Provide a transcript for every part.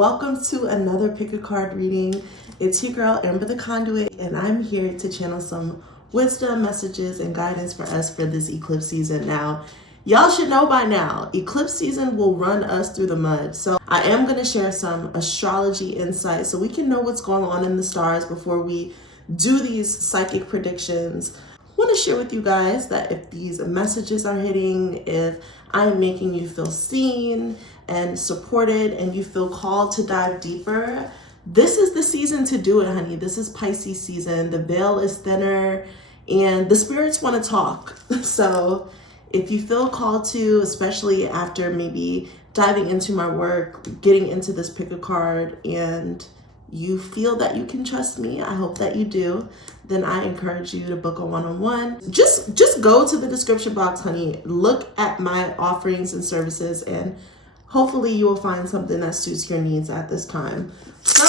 welcome to another pick a card reading. It's your girl Amber the Conduit, and I'm here to channel some wisdom, messages, and guidance for us for this eclipse season. Now, y'all should know by now, eclipse season will run us through the mud. So I am going to share some astrology insights so we can know what's going on in the stars before we do these psychic predictions. I want to share with you guys that if these messages are hitting, if I'm making you feel seen and supported and you feel called to dive deeper, this is the season to do it, honey. This is Pisces season. The veil is thinner and the spirits want to talk. So if you feel called to, especially after maybe diving into my work, getting into this pick a card, and you feel that you can trust me, I hope that you do, then I encourage you to book a one-on-one. Just go to the description box, honey. Look at my offerings and services, and hopefully you will find something that suits your needs at this time. So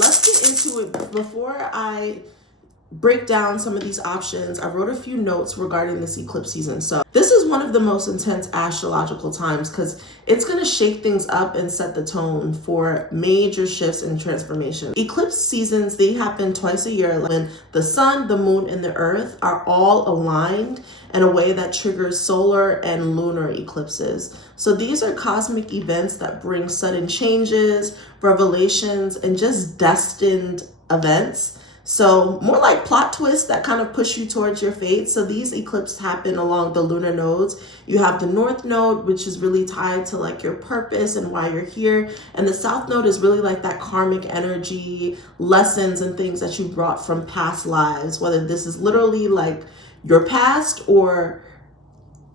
let's get into it. Before I break down some of these options, I wrote a few notes regarding this eclipse season. So this is one of the most intense astrological times because it's going to shake things up and set the tone for major shifts and transformation. Eclipse seasons, they happen twice a year when the sun, the moon, and the earth are all aligned in a way that triggers solar and lunar eclipses. So these are cosmic events that bring sudden changes, revelations, and just destined events. So more like plot twists that kind of push you towards your fate. So these eclipses happen along the lunar nodes. You have the north node, which is really tied to like your purpose and why you're here. And the south node is really like that karmic energy, lessons and things that you brought from past lives, whether this is literally like your past or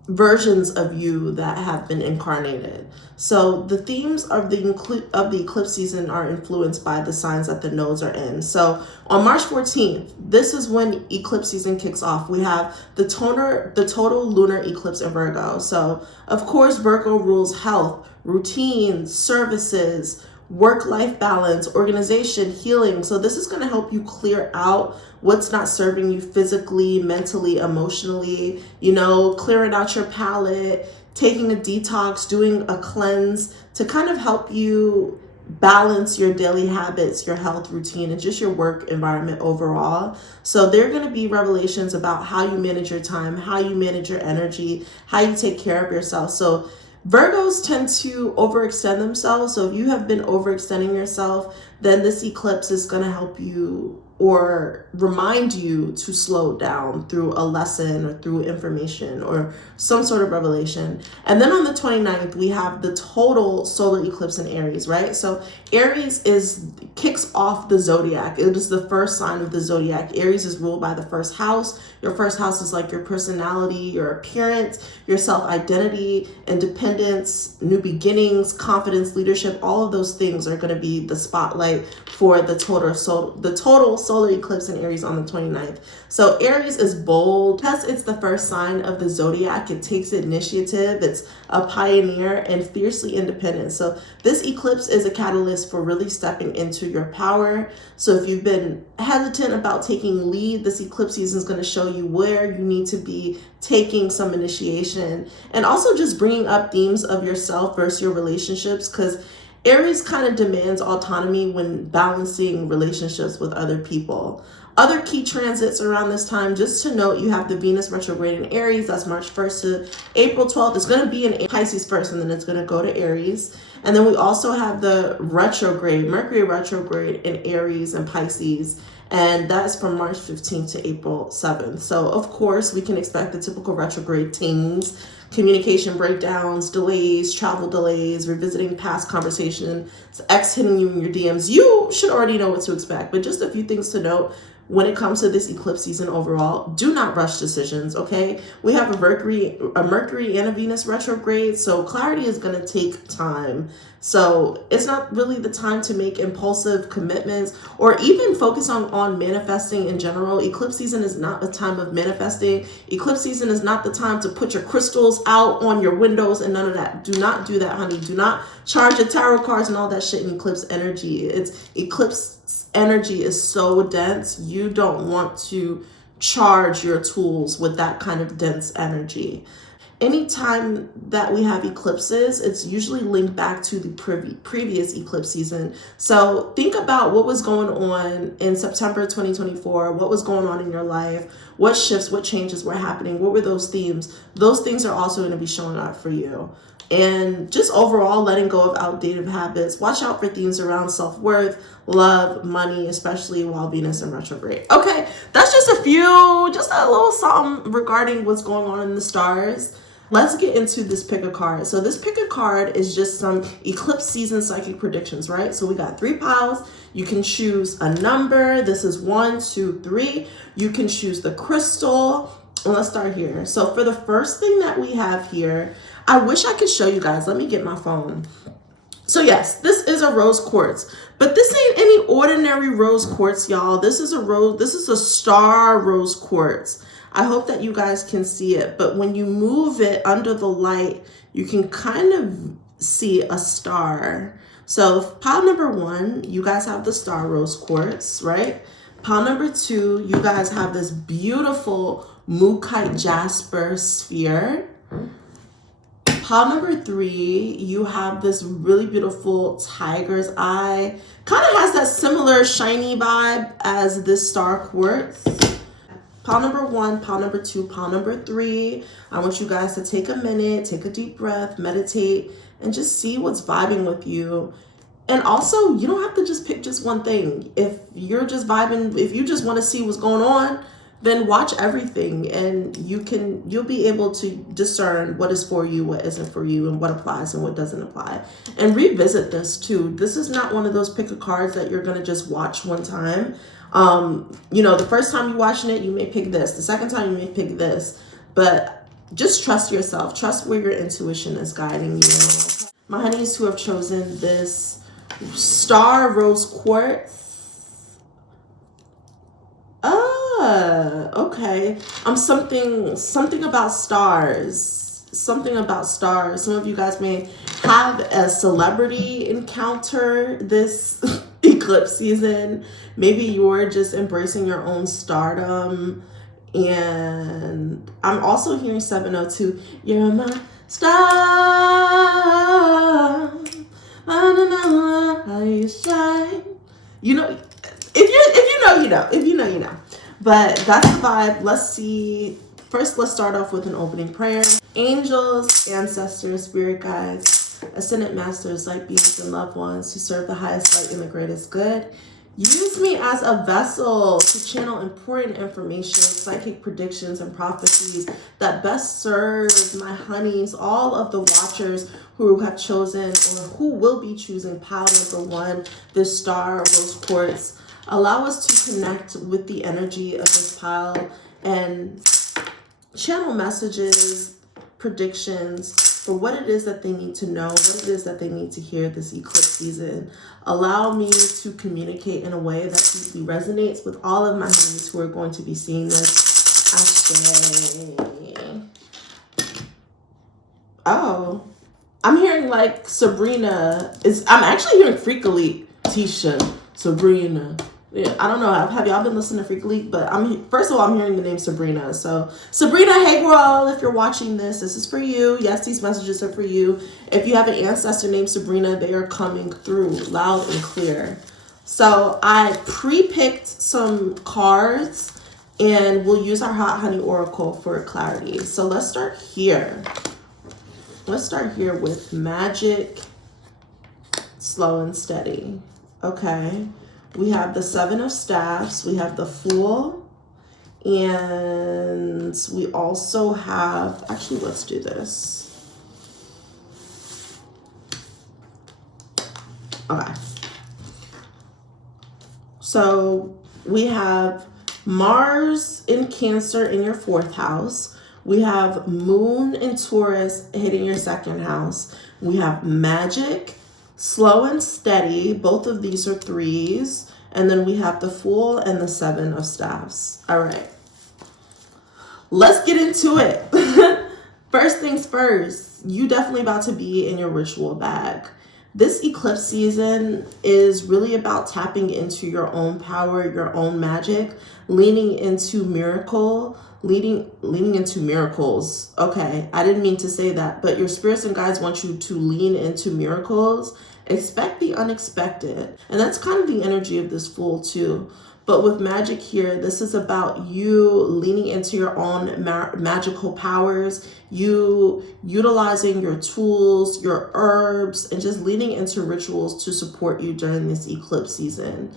versions of you that have been incarnated. So the themes of the eclipse season are influenced by the signs that the nodes are in. So on March 14th, this is when eclipse season kicks off. We have the total lunar eclipse in Virgo. So of course, Virgo rules health, routines, services, work-life balance, organization, healing. So this is going to help you clear out what's not serving you physically, mentally, emotionally, clearing out your palette, taking a detox, doing a cleanse to kind of help you balance your daily habits, your health routine, and just your work environment overall. So there are going to be revelations about how you manage your time, how you manage your energy, how you take care of yourself. So Virgos tend to overextend themselves. So if you have been overextending yourself, then this eclipse is going to help you or remind you to slow down through a lesson or through information or some sort of revelation. And then on the 29th, we have the total solar eclipse in Aries, right? So Aries kicks off the zodiac. It is the first sign of the zodiac. Aries is ruled by the first house. Your first house is like your personality, your appearance, your self-identity, independence, new beginnings, confidence, leadership. All of those things are going to be the spotlight for the total solar eclipse in Aries on the 29th. So Aries is bold. Because it's the first sign of the zodiac, it takes initiative. It's a pioneer and fiercely independent. So this eclipse is a catalyst for really stepping into your power. So if you've been hesitant about taking lead, this eclipse season is going to show you where you need to be taking some initiation, and also just bringing up themes of yourself versus your relationships, because Aries kind of demands autonomy when balancing relationships with other people. Other key transits around this time, just to note, you have the Venus retrograde in Aries. That's March 1st to April 12th. It's going to be in Pisces first, and then it's going to go to Aries. And then we also have the retrograde, Mercury retrograde in Aries and Pisces. And that's from March 15th to April 7th. So of course, we can expect the typical retrograde things: communication breakdowns, delays, travel delays, revisiting past conversations, ex hitting you in your DMs. You should already know what to expect, but just a few things to note when it comes to this eclipse season overall. Do not rush decisions, okay? We have a Mercury and a Venus retrograde, so clarity is going to take time. So it's not really the time to make impulsive commitments or even focus on manifesting in general. Eclipse season is not a time of manifesting. Eclipse season is not the time to put your crystals out on your windows and none of that. Do not do that, honey. Do not charge your tarot cards and all that shit in eclipse energy. Eclipse energy is so dense. You don't want to charge your tools with that kind of dense energy. anytime that we have eclipses, it's usually linked back to the previous eclipse season. So think about what was going on in September 2024, what was going on in your life, what shifts, what changes were happening, what were those themes. Those things are also going to be showing up for you. And just overall letting go of outdated habits. Watch out for themes around self-worth, love, money, especially while Venus in retrograde. Okay, that's just a little something regarding what's going on in the stars. Let's get into this pick a card. So this pick a card is just some eclipse season psychic predictions, right? So we got 3 piles. You can choose a number. This is 1, 2, 3. You can choose the crystal. And let's start here. So for the first thing that we have here, I wish I could show you guys. Let me get my phone. So yes, this is a rose quartz, but this ain't any ordinary rose quartz, y'all. This is a star rose quartz. I hope that you guys can see it, but when you move it under the light, you can kind of see a star. So pile number 1, you guys have the star rose quartz, right? Pile number 2, you guys have this beautiful MOOKAITE jasper sphere. Pile number 3, you have this really beautiful tiger's eye. Kind of has that similar shiny vibe as this star quartz. Pile number 1, pile number 2, pile number 3. I want you guys to take a minute, take a deep breath, meditate, and just see what's vibing with you. And also, you don't have to just pick just one thing. If you're just vibing, if you just want to see what's going on, then watch everything, and you'll be able to discern what is for you, what isn't for you, and what applies and what doesn't apply. And revisit this too. This is not one of those pick a cards that you're gonna just watch one time. You know, the first time you're watching it, you may pick this. The second time you may pick this, but just trust yourself. Trust where your intuition is guiding you. My honeys who have chosen this star rose quartz. Okay. Something about stars. Something about stars. Some of you guys may have a celebrity encounter this eclipse season. Maybe you're just embracing your own stardom. And I'm also hearing 702. You're my star. How you shine. You know, if you know, you know. If you know, you know. But that's the vibe. Let's see. First, let's start off with an opening prayer. Angels, ancestors, spirit guides, ascended masters, light beings, and loved ones who serve the highest light and the greatest good. Use me as a vessel to channel important information, psychic predictions, and prophecies that best serve my honeys, all of the watchers who have chosen or who will be choosing pile number 1, this star rose quartz. Allow us to connect with the energy of this pile and channel messages, predictions for what it is that they need to know, what it is that they need to hear this eclipse season. Allow me to communicate in a way that deeply resonates with all of my honeys who are going to be seeing this. Ashe. Oh, I'm hearing like Sabrina I'm actually hearing Freak Elite, Tisha, Sabrina. Yeah, I don't know. Have y'all been listening to Freak Elite? But first of all, I'm hearing the name Sabrina. So Sabrina, hey girl, if you're watching this is for you. Yes, these messages are for you. If you have an ancestor named Sabrina, they are coming through loud and clear. So I pre-picked some cards and we'll use our Hot Honey Oracle for clarity. So let's start here. Let's start here with Magic, Slow and Steady. Okay. We have the 7 of Staffs, we have the Fool, and we also have, actually, let's do this. Okay. So we have Mars in Cancer in your 4th house. We have Moon in Taurus hitting your 2nd house. We have Magic, Slow and Steady, both of these are 3s. And then we have the Fool and the 7 of Staffs. All right. Let's get into it. First things first, you definitely about to be in your ritual bag. This eclipse season is really about tapping into your own power, your own magic, leaning into leaning into miracles. Okay, I didn't mean to say that, but your spirits and guides want you to lean into miracles. Expect the unexpected. And that's kind of the energy of this Fool too. But with magic here, this is about you leaning into your own magical powers, you utilizing your tools, your herbs, and just leaning into rituals to support you during this eclipse season.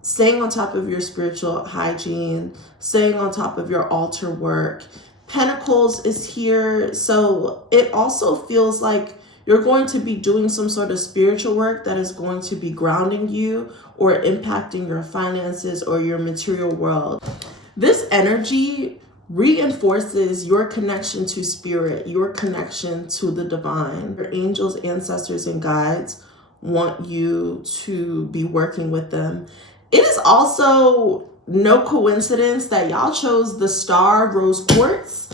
Staying on top of your spiritual hygiene, staying on top of your altar work. Pentacles is here, so it also feels like you're going to be doing some sort of spiritual work that is going to be grounding you or impacting your finances or your material world. This energy reinforces your connection to spirit, your connection to the divine. Your angels, ancestors, and guides want you to be working with them. It is also no coincidence that y'all chose the star rose quartz,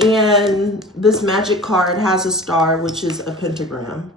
and this magic card has a star, which is a pentagram.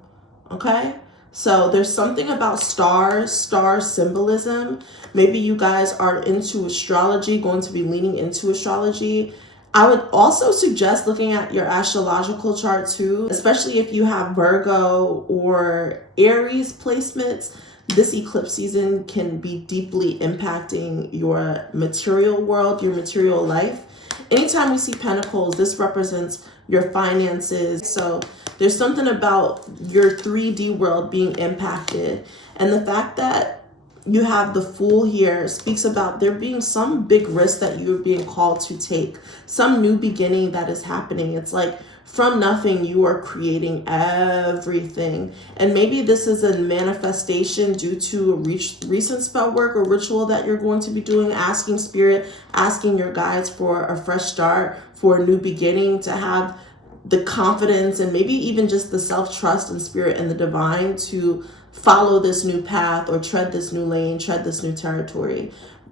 Okay, so there's something about stars, star symbolism. Maybe you guys are into astrology, going to be leaning into astrology. I would also suggest looking at your astrological chart too, especially if you have Virgo or Aries placements. This eclipse season can be deeply impacting your material world, your material life. Anytime we see pentacles, this represents your finances. So there's something about your 3D world being impacted. And the fact that you have the Fool here speaks about there being some big risk that you're being called to take, some new beginning that is happening. It's like from nothing, you are creating everything. And maybe this is a manifestation due to a recent spell work or ritual that you're going to be doing, asking spirit, asking your guides for a fresh start, for a new beginning, to have the confidence and maybe even just the self-trust and spirit and the divine to follow this new path or tread this new lane, tread this new territory.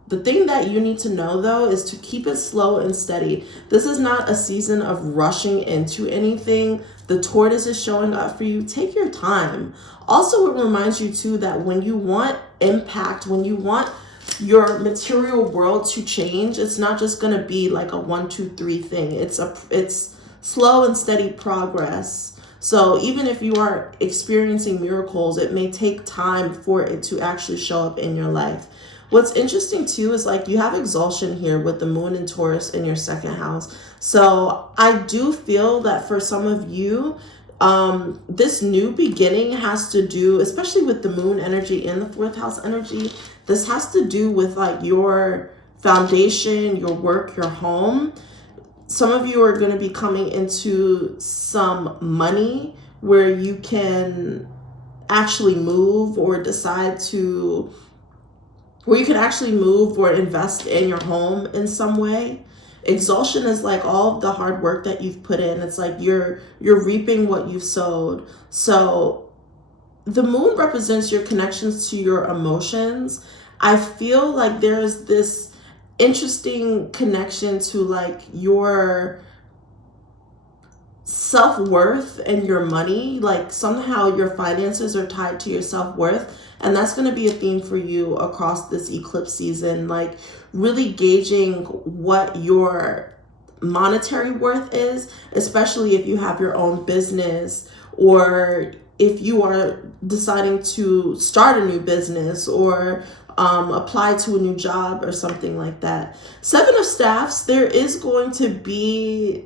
The thing that you need to know, though, is to keep it slow and steady. This is not a season of rushing into anything. The tortoise is showing up for you. Take your time. Also, it reminds you, too, that when you want impact, when you want your material world to change, it's not just going to be like a 1, 2, 3 thing. It's slow and steady progress. So even if you are experiencing miracles, it may take time for it to actually show up in your life. What's interesting too is like you have exaltation here with the moon and Taurus in your second house. So I do feel that for some of you, this new beginning has to do, especially with the moon energy and the fourth house energy, this has to do with like your foundation, your work, your home. Some of you are going to be coming into some money where you can actually move or decide to, where you can actually move or invest in your home in some way. Exhaustion is like all of the hard work that you've put in. It's like you're reaping what you've sowed. So the moon represents your connections to your emotions. I feel like there's this interesting connection to like your self-worth and your money. Like somehow your finances are tied to your self-worth, and that's going to be a theme for you across this eclipse season. Like really gauging what your monetary worth is, especially if you have your own business, or if you are deciding to start a new business or apply to a new job or something like that. 7 of Staffs, there is going to be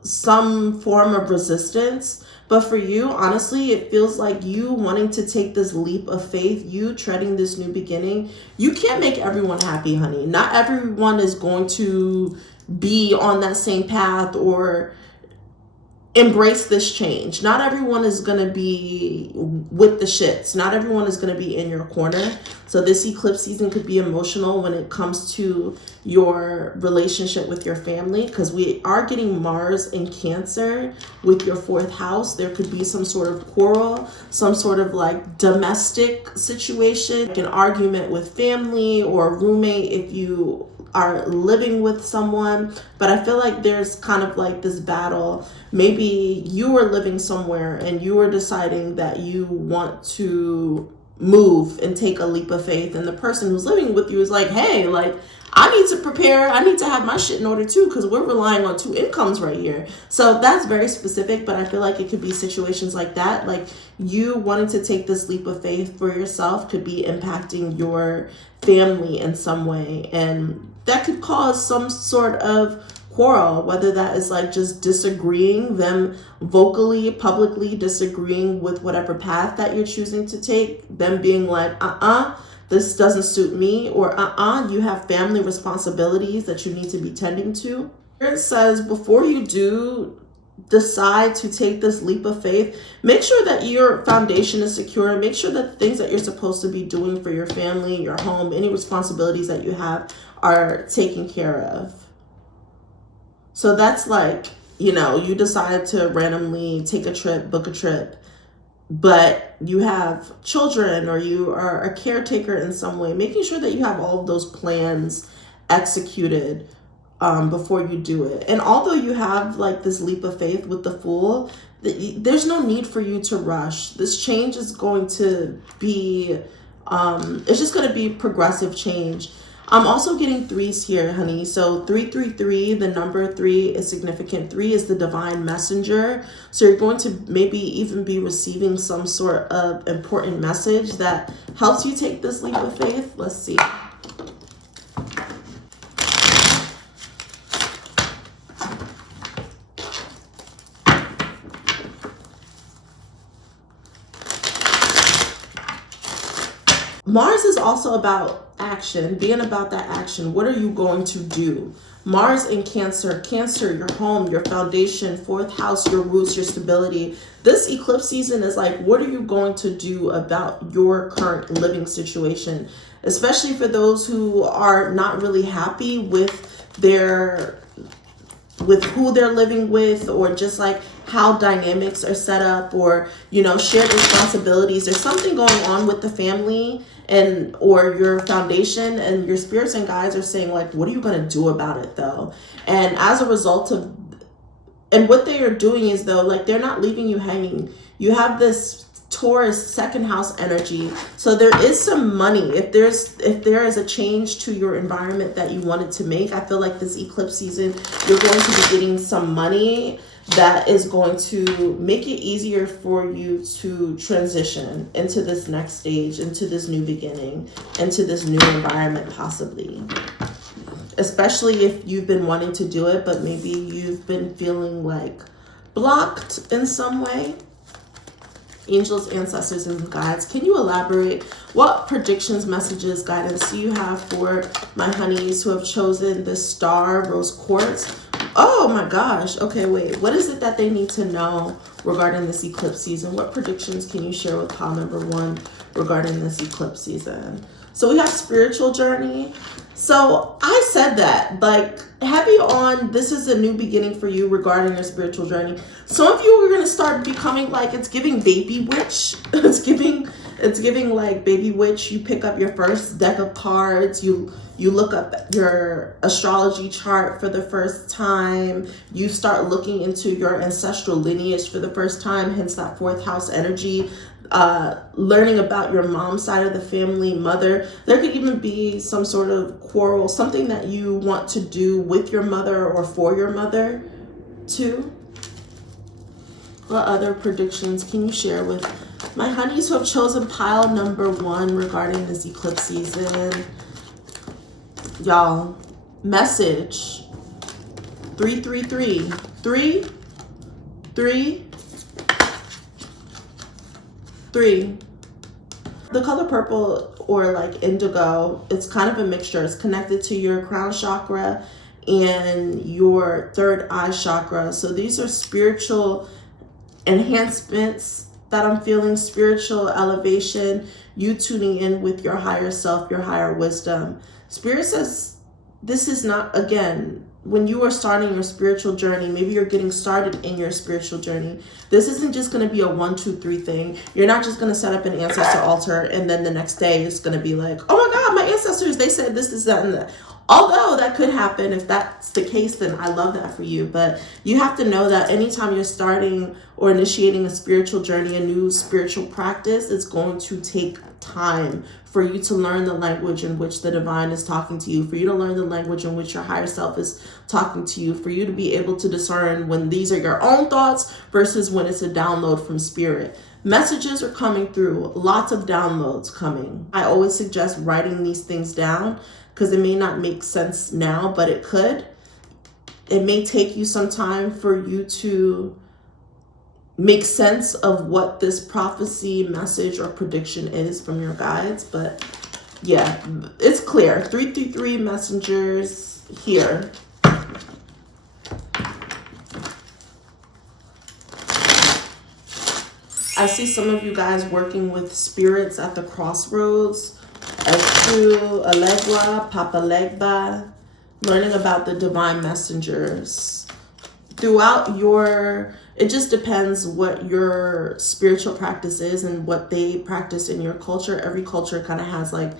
some form of resistance, but for you, honestly, it feels like you wanting to take this leap of faith, you treading this new beginning. You can't make everyone happy, honey. Not everyone is going to be on that same path or embrace this change. Not everyone is going to be with the shits. Not everyone is going to be in your corner. So this eclipse season could be emotional when it comes to your relationship with your family, because we are getting Mars in Cancer with your 4th house. There could be some sort of quarrel, some sort of like domestic situation, like an argument with family or a roommate if you are living with someone, but I feel like there's kind of like this battle. Maybe you were living somewhere and you were deciding that you want to move and take a leap of faith, and the person who's living with you is like, hey, like, I need to prepare, I need to have my shit in order too, because we're relying on 2 incomes right here. So that's very specific, but I feel like it could be situations like that. Like, you wanting to take this leap of faith for yourself could be impacting your family in some way, and that could cause some sort of quarrel, whether that is like just disagreeing, them vocally, publicly disagreeing with whatever path that you're choosing to take, them being like, this doesn't suit me, or you have family responsibilities that you need to be tending to. It says, before you do decide to take this leap of faith, make sure that your foundation is secure. Make sure that the things that you're supposed to be doing for your family, your home, any responsibilities that you have are taken care of. So that's like, you know, you decide to randomly take a trip, book a trip, but you have children or you are a caretaker in some way, making sure that you have all of those plans executed before you do it. And although you have like this leap of faith with the Fool, there's no need for you to rush. This change is going to be, it's just going to be progressive change. I'm also getting 3s here, honey. So 333, the number 3 is significant. 3 is the divine messenger. So you're going to maybe even be receiving some sort of important message that helps you take this leap of faith. Let's see. Mars is also about action, being about that action. What are you going to do? Mars in Cancer, your home, your foundation, 4th house, your roots, your stability. This eclipse season is like, what are you going to do about your current living situation? Especially for those who are not really happy with who they're living with, or just like how dynamics are set up, or, you know, shared responsibilities. There's something going on with the family and or your foundation, and your spirits and guides are saying like, what are you going to do about it though? And as a result of, and what they are doing is though, like, they're not leaving you hanging. You have this Taurus 2nd house energy, so there is some money. If there is a change to your environment that you wanted to make, I feel like this eclipse season you're going to be getting some money that is going to make it easier for you to transition into this next stage, into this new beginning, into this new environment possibly. Especially if you've been wanting to do it, but maybe you've been feeling like blocked in some way. Angels, ancestors, and guides, can you elaborate? What predictions, messages, guidance do you have for my honeys who have chosen this star rose quartz? Oh my gosh. Okay, wait. What is it that they need to know regarding this eclipse season? What predictions can you share with pile number 1 regarding this eclipse season? So we have spiritual journey. So I said that, like, heavy on, this is a new beginning for you regarding your spiritual journey. Some of you are going to start becoming like, it's giving baby witch. It's giving like baby witch. You pick up your first deck of cards. You look up your astrology chart for the first time. You start looking into your ancestral lineage for the first time, hence that 4th house energy. Learning about your mom's side of the family, mother. There could even be some sort of quarrel, something that you want to do with your mother or for your mother too. What other predictions can you share with my honeys who have chosen pile number 1 regarding this eclipse season? Y'all, message 333 3 3 3. The color purple, or like indigo, it's kind of a mixture. It's connected to your crown chakra and your 3rd eye chakra. So these are spiritual enhancements that I'm feeling, spiritual elevation, you tuning in with your higher self, your higher wisdom. Spirit says this is not, again, when you are starting your spiritual journey, maybe you're getting started in your spiritual journey, this isn't just going to be a 1, 2, 3 thing. You're not just going to set up an ancestor altar and then the next day it's going to be like, oh my God, my ancestors, they said this, that, and that. Although that could happen. If that's the case, then I love that for you. But you have to know that anytime you're starting or initiating a spiritual journey, a new spiritual practice, it's going to take time for you to learn the language in which the divine is talking to you, for you to learn the language in which your higher self is talking to you, for you to be able to discern when these are your own thoughts versus when it's a download from spirit. Messages are coming through, lots of downloads coming. I always suggest writing these things down because it may not make sense now, but it could. It may take you some time for you to make sense of what this prophecy, message, or prediction is from your guides. But yeah, it's clear. 333 messengers here. I see some of you guys working with spirits at the crossroads. Astro, Alegua, Papa Legba, learning about the divine messengers. Throughout your, it just depends what your spiritual practice is and what they practice in your culture. Every culture kind of has like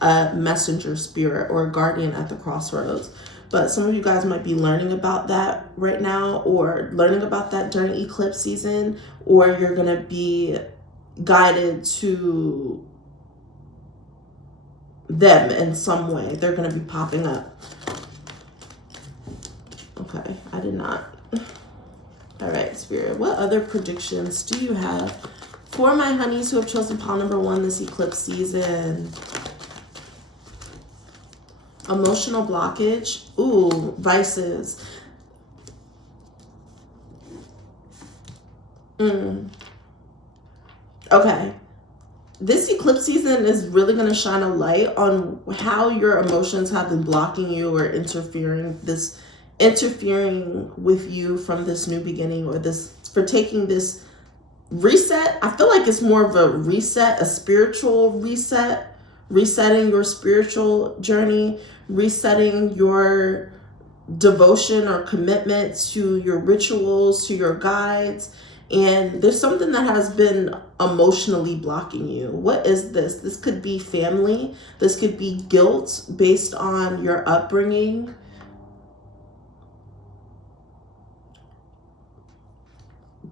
a messenger spirit or a guardian at the crossroads. But some of you guys might be learning about that right now, or learning about that during eclipse season, or you're going to be guided to them in some way. They're going to be popping up. Okay, I did not. All right, Spirit, what other predictions do you have for my honeys who have chosen pile number 1 this eclipse season? Emotional blockage. Ooh, vices. Okay. This eclipse season is really going to shine a light on how your emotions have been blocking you or interfering with you from this new beginning, or for taking this reset. I feel like it's more of a reset, a spiritual reset, resetting your spiritual journey, resetting your devotion or commitment to your rituals, to your guides. And there's something that has been emotionally blocking you. What is this? This could be family. This could be guilt based on your upbringing.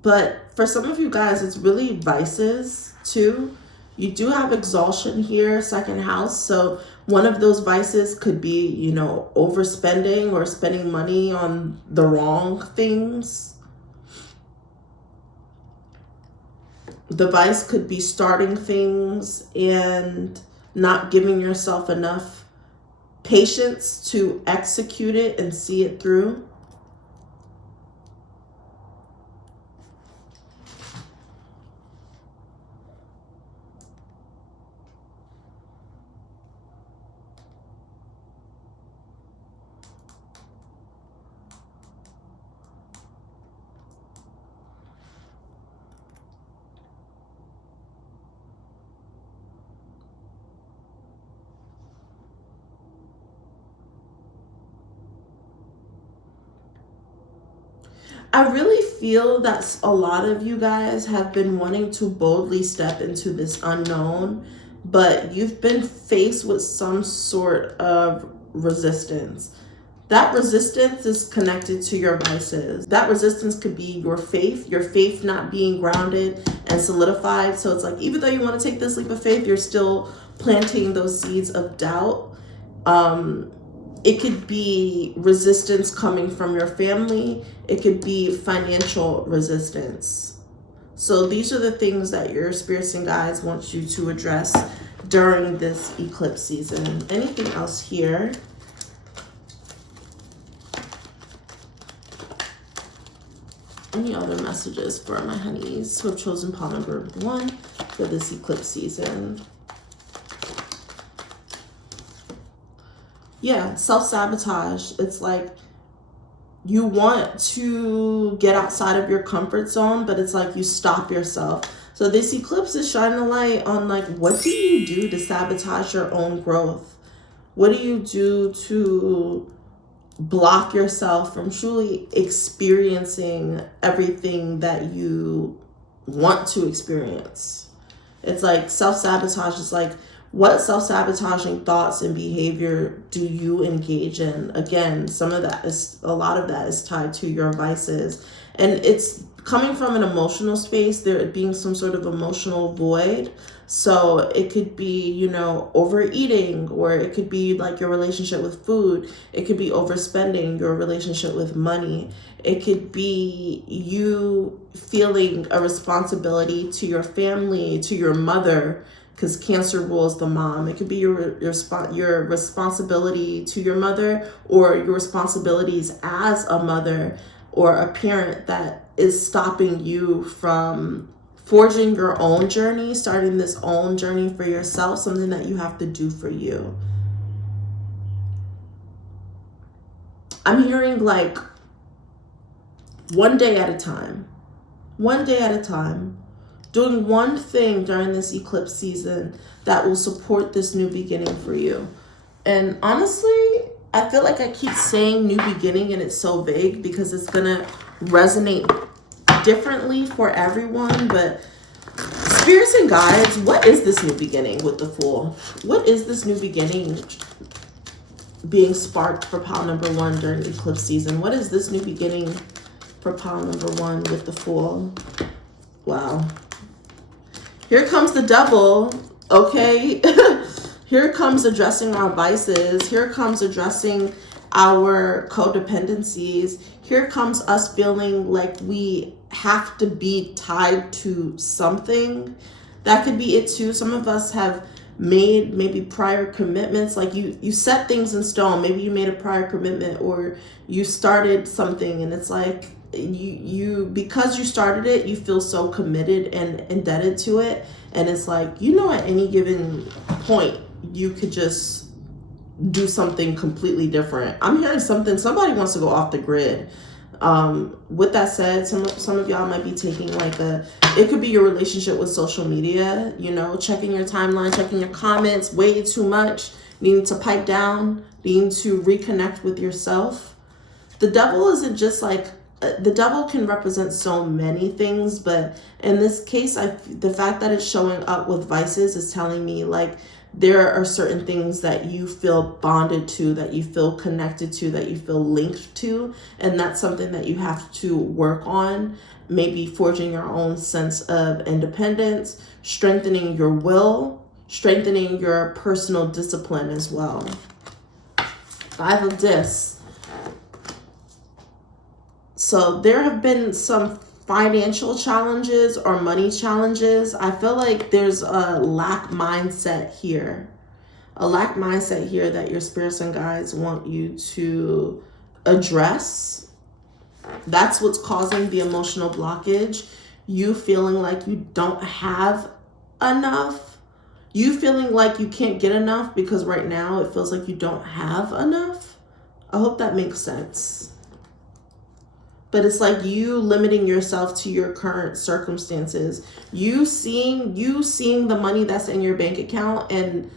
But for some of you guys, it's really vices too. You do have exhaustion here, second house. So one of those vices could be, you know, overspending or spending money on the wrong things. The vice could be starting things and not giving yourself enough patience to execute it and see it through. I really feel that a lot of you guys have been wanting to boldly step into this unknown, but you've been faced with some sort of resistance. That resistance is connected to your vices. That resistance could be your faith not being grounded and solidified. So it's like, even though you want to take this leap of faith, you're still planting those seeds of doubt. It could be resistance coming from your family. It could be financial resistance. So these are the things that your spirits and guides want you to address during this eclipse season. Anything else here? Any other messages for my honeys who have chosen pile number 1 for this eclipse season? Yeah, self-sabotage. It's like you want to get outside of your comfort zone, but it's like you stop yourself. So this eclipse is shining a light on like, what do you do to sabotage your own growth? What do you do to block yourself from truly experiencing everything that you want to experience? It's like self-sabotage is like What self-sabotaging thoughts and behavior do you engage in? Again, a lot of that is tied to your vices. And it's coming from an emotional space, there being some sort of emotional void. So it could be, you know, overeating, or it could be like your relationship with food. It could be overspending, your relationship with money. It could be you feeling a responsibility to your family, to your mother, because Cancer rules the mom. It could be your responsibility to your mother, or your responsibilities as a mother or a parent that is stopping you from forging your own journey, starting this own journey for yourself, something that you have to do for you. I'm hearing like one day at a time, doing one thing during this eclipse season that will support this new beginning for you. And honestly, I feel like I keep saying new beginning and it's so vague because it's gonna resonate differently for everyone. But spirits and guides, what is this new beginning with the Fool? What is this new beginning being sparked for pile number 1 during eclipse season? What is this new beginning for pile number 1 with the Fool? Wow. Here comes the devil, okay? Here comes addressing our vices. Here comes addressing our codependencies. Here comes us feeling like we have to be tied to something. That could be it too. Some of us have made maybe prior commitments, like you set things in stone. Maybe you made a prior commitment, or you started something and it's like you because you started it, you feel so committed and indebted to it, and it's like, you know, at any given point you could just do something completely different. I'm hearing somebody wants to go off the grid. With that said, some of y'all might be taking like it could be your relationship with social media, you know, checking your timeline, checking your comments way too much, needing to pipe down, needing to reconnect with yourself. The devil isn't just like, the devil can represent so many things, but in this case, the fact that it's showing up with vices is telling me like there are certain things that you feel bonded to, that you feel connected to, that you feel linked to, and that's something that you have to work on. Maybe forging your own sense of independence, strengthening your will, strengthening your personal discipline as well. 5 of Discs. So there have been some financial challenges or money challenges. I feel like there's a lack mindset here. A lack mindset here that your spirits and guides want you to address. That's what's causing the emotional blockage. You feeling like you don't have enough. You feeling like you can't get enough because right now it feels like you don't have enough. I hope that makes sense. But it's like you limiting yourself to your current circumstances. You seeing the money that's in your bank account, and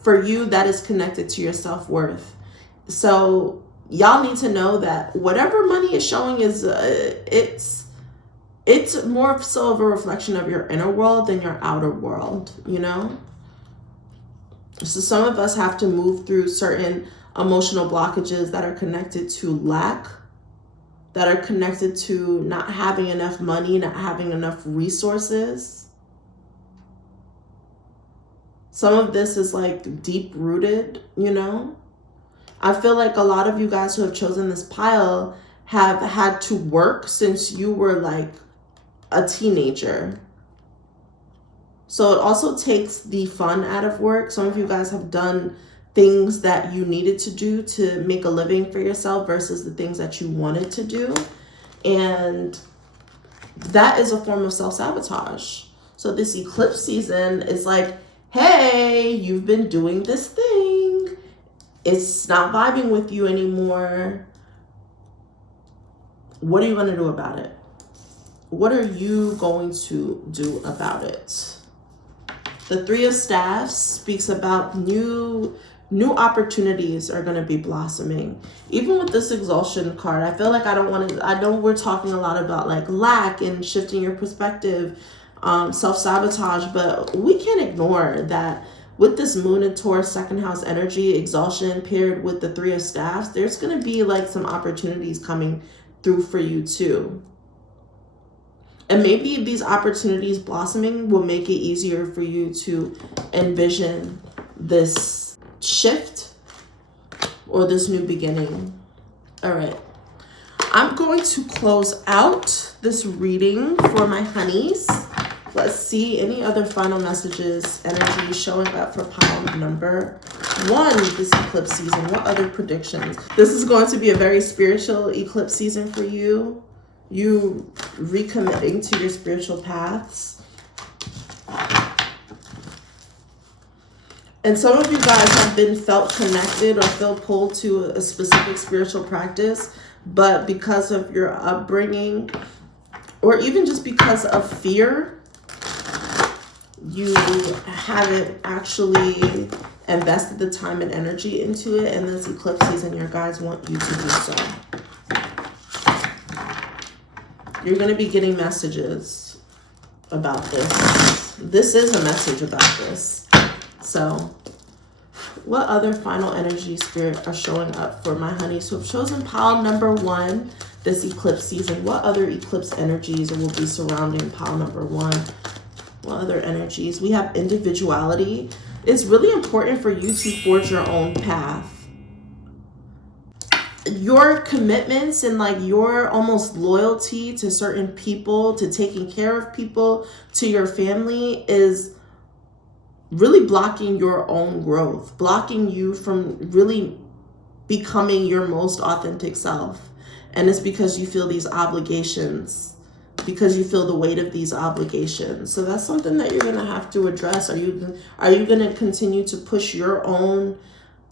for you that is connected to your self-worth. So y'all need to know that whatever money is showing is it's more so of a reflection of your inner world than your outer world, you know? So some of us have to move through certain emotional blockages that are connected to lack, that are connected to not having enough money, not having enough resources. Some of this is like deep rooted, you know? I feel like a lot of you guys who have chosen this pile have had to work since you were like a teenager. So it also takes the fun out of work. Some of you guys have done things that you needed to do to make a living for yourself versus the things that you wanted to do. And that is a form of self-sabotage. So this eclipse season is like, hey, you've been doing this thing. It's not vibing with you anymore. What are you going to do about it? What are you going to do about it? The 3 of Staffs speaks about new opportunities are going to be blossoming. Even with this Exaltation card, I feel like I know we're talking a lot about like lack and shifting your perspective, self-sabotage, but we can't ignore that with this moon in Taurus second house energy, exhaustion paired with the 3 of staffs, there's going to be like some opportunities coming through for you too. And maybe these opportunities blossoming will make it easier for you to envision this shift or this new beginning. All right. I'm going to close out this reading for my honeys. Let's see any other final messages, energy showing up for pile number 1 this eclipse season. What other predictions? This is going to be a very spiritual eclipse season for you. You recommitting to your spiritual paths. And some of you guys have been felt connected or felt pulled to a specific spiritual practice, but because of your upbringing or even just because of fear, you haven't actually invested the time and energy into it. And this eclipse season, your guides want you to do so. You're going to be getting messages about this. This is a message about this. So what other final energy spirit are showing up for my honeys who have chosen pile number 1 this eclipse season? What other eclipse energies will be surrounding pile number 1? What other energies? We have individuality. It's really important for you to forge your own path. Your commitments and like your almost loyalty to certain people, to taking care of people, to your family is really blocking your own growth, blocking you from really becoming your most authentic self. And it's because you feel these obligations, because you feel the weight of these obligations. So that's something that you're going to have to address. Are you going to continue to push your own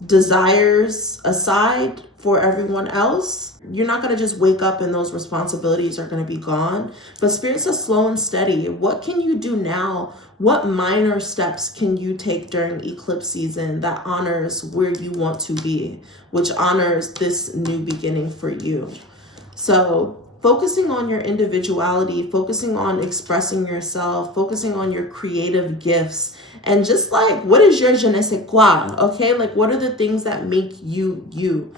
desires aside for everyone else? You're not going to just wake up and those responsibilities are going to be gone. But Spirit says slow and steady. What can you do now? What minor steps can you take during eclipse season that honors where you want to be, which honors this new beginning for you? So focusing on your individuality, focusing on expressing yourself, focusing on your creative gifts, and just like, what is your je ne sais quoi, okay? Like, what are the things that make you you?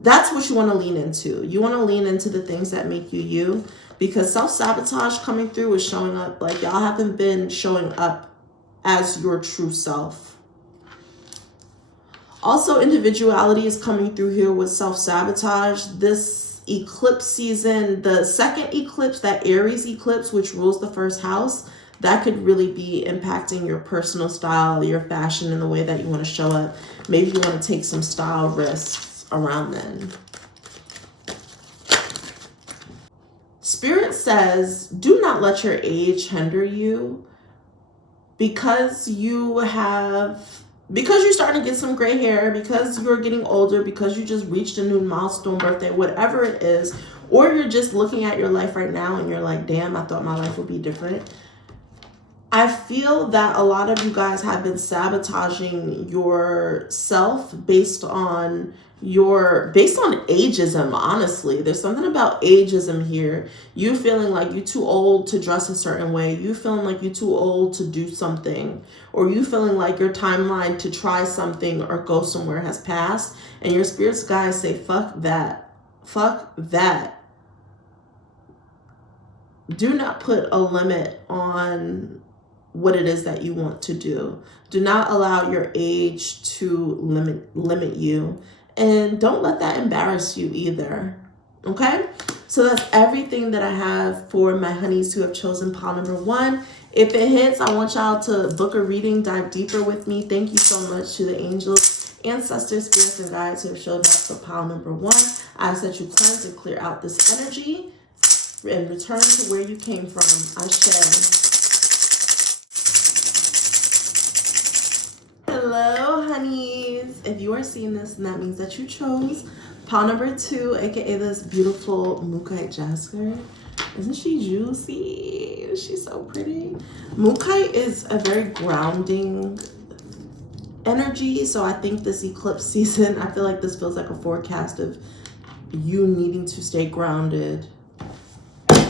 That's what you want to lean into. You want to lean into the things that make you you, because self-sabotage coming through is showing up. Like, y'all haven't been showing up as your true self. Also, individuality is coming through here with self-sabotage. This eclipse season, the second eclipse, that Aries eclipse, which rules the first house, that could really be impacting your personal style, your fashion, and the way that you want to show up. Maybe you want to take some style risks around then. Spirit says, do not let your age hinder you, because you're starting to get some gray hair, because you're getting older, because you just reached a new milestone, birthday, whatever it is, or you're just looking at your life right now and you're like, damn, I thought my life would be different. I feel that a lot of you guys have been sabotaging yourself based on ageism. Honestly, there's something about ageism here. You feeling like you're too old to dress a certain way, you feeling like you're too old to do something, or you feeling like your timeline to try something or go somewhere has passed, and your spirit's guys say, fuck that, fuck that. Do not put a limit on what it is that you want to do. Do not allow your age to limit you. And don't let that embarrass you either. Okay? So that's everything that I have for my honeys who have chosen pile number 1. If it hits, I want y'all to book a reading, dive deeper with me. Thank you so much to the angels, ancestors, spirits, and guides who have showed up for pile number 1. I ask that you cleanse and clear out this energy and return to where you came from. Ashe. Hello, honeys. If you are seeing this, then that means that you chose pile number 2, aka this beautiful Mookaite jasper. Isn't she juicy? She's so pretty. Mookaite is a very grounding energy, so I think this eclipse season, I feel like this feels like a forecast of you needing to stay grounded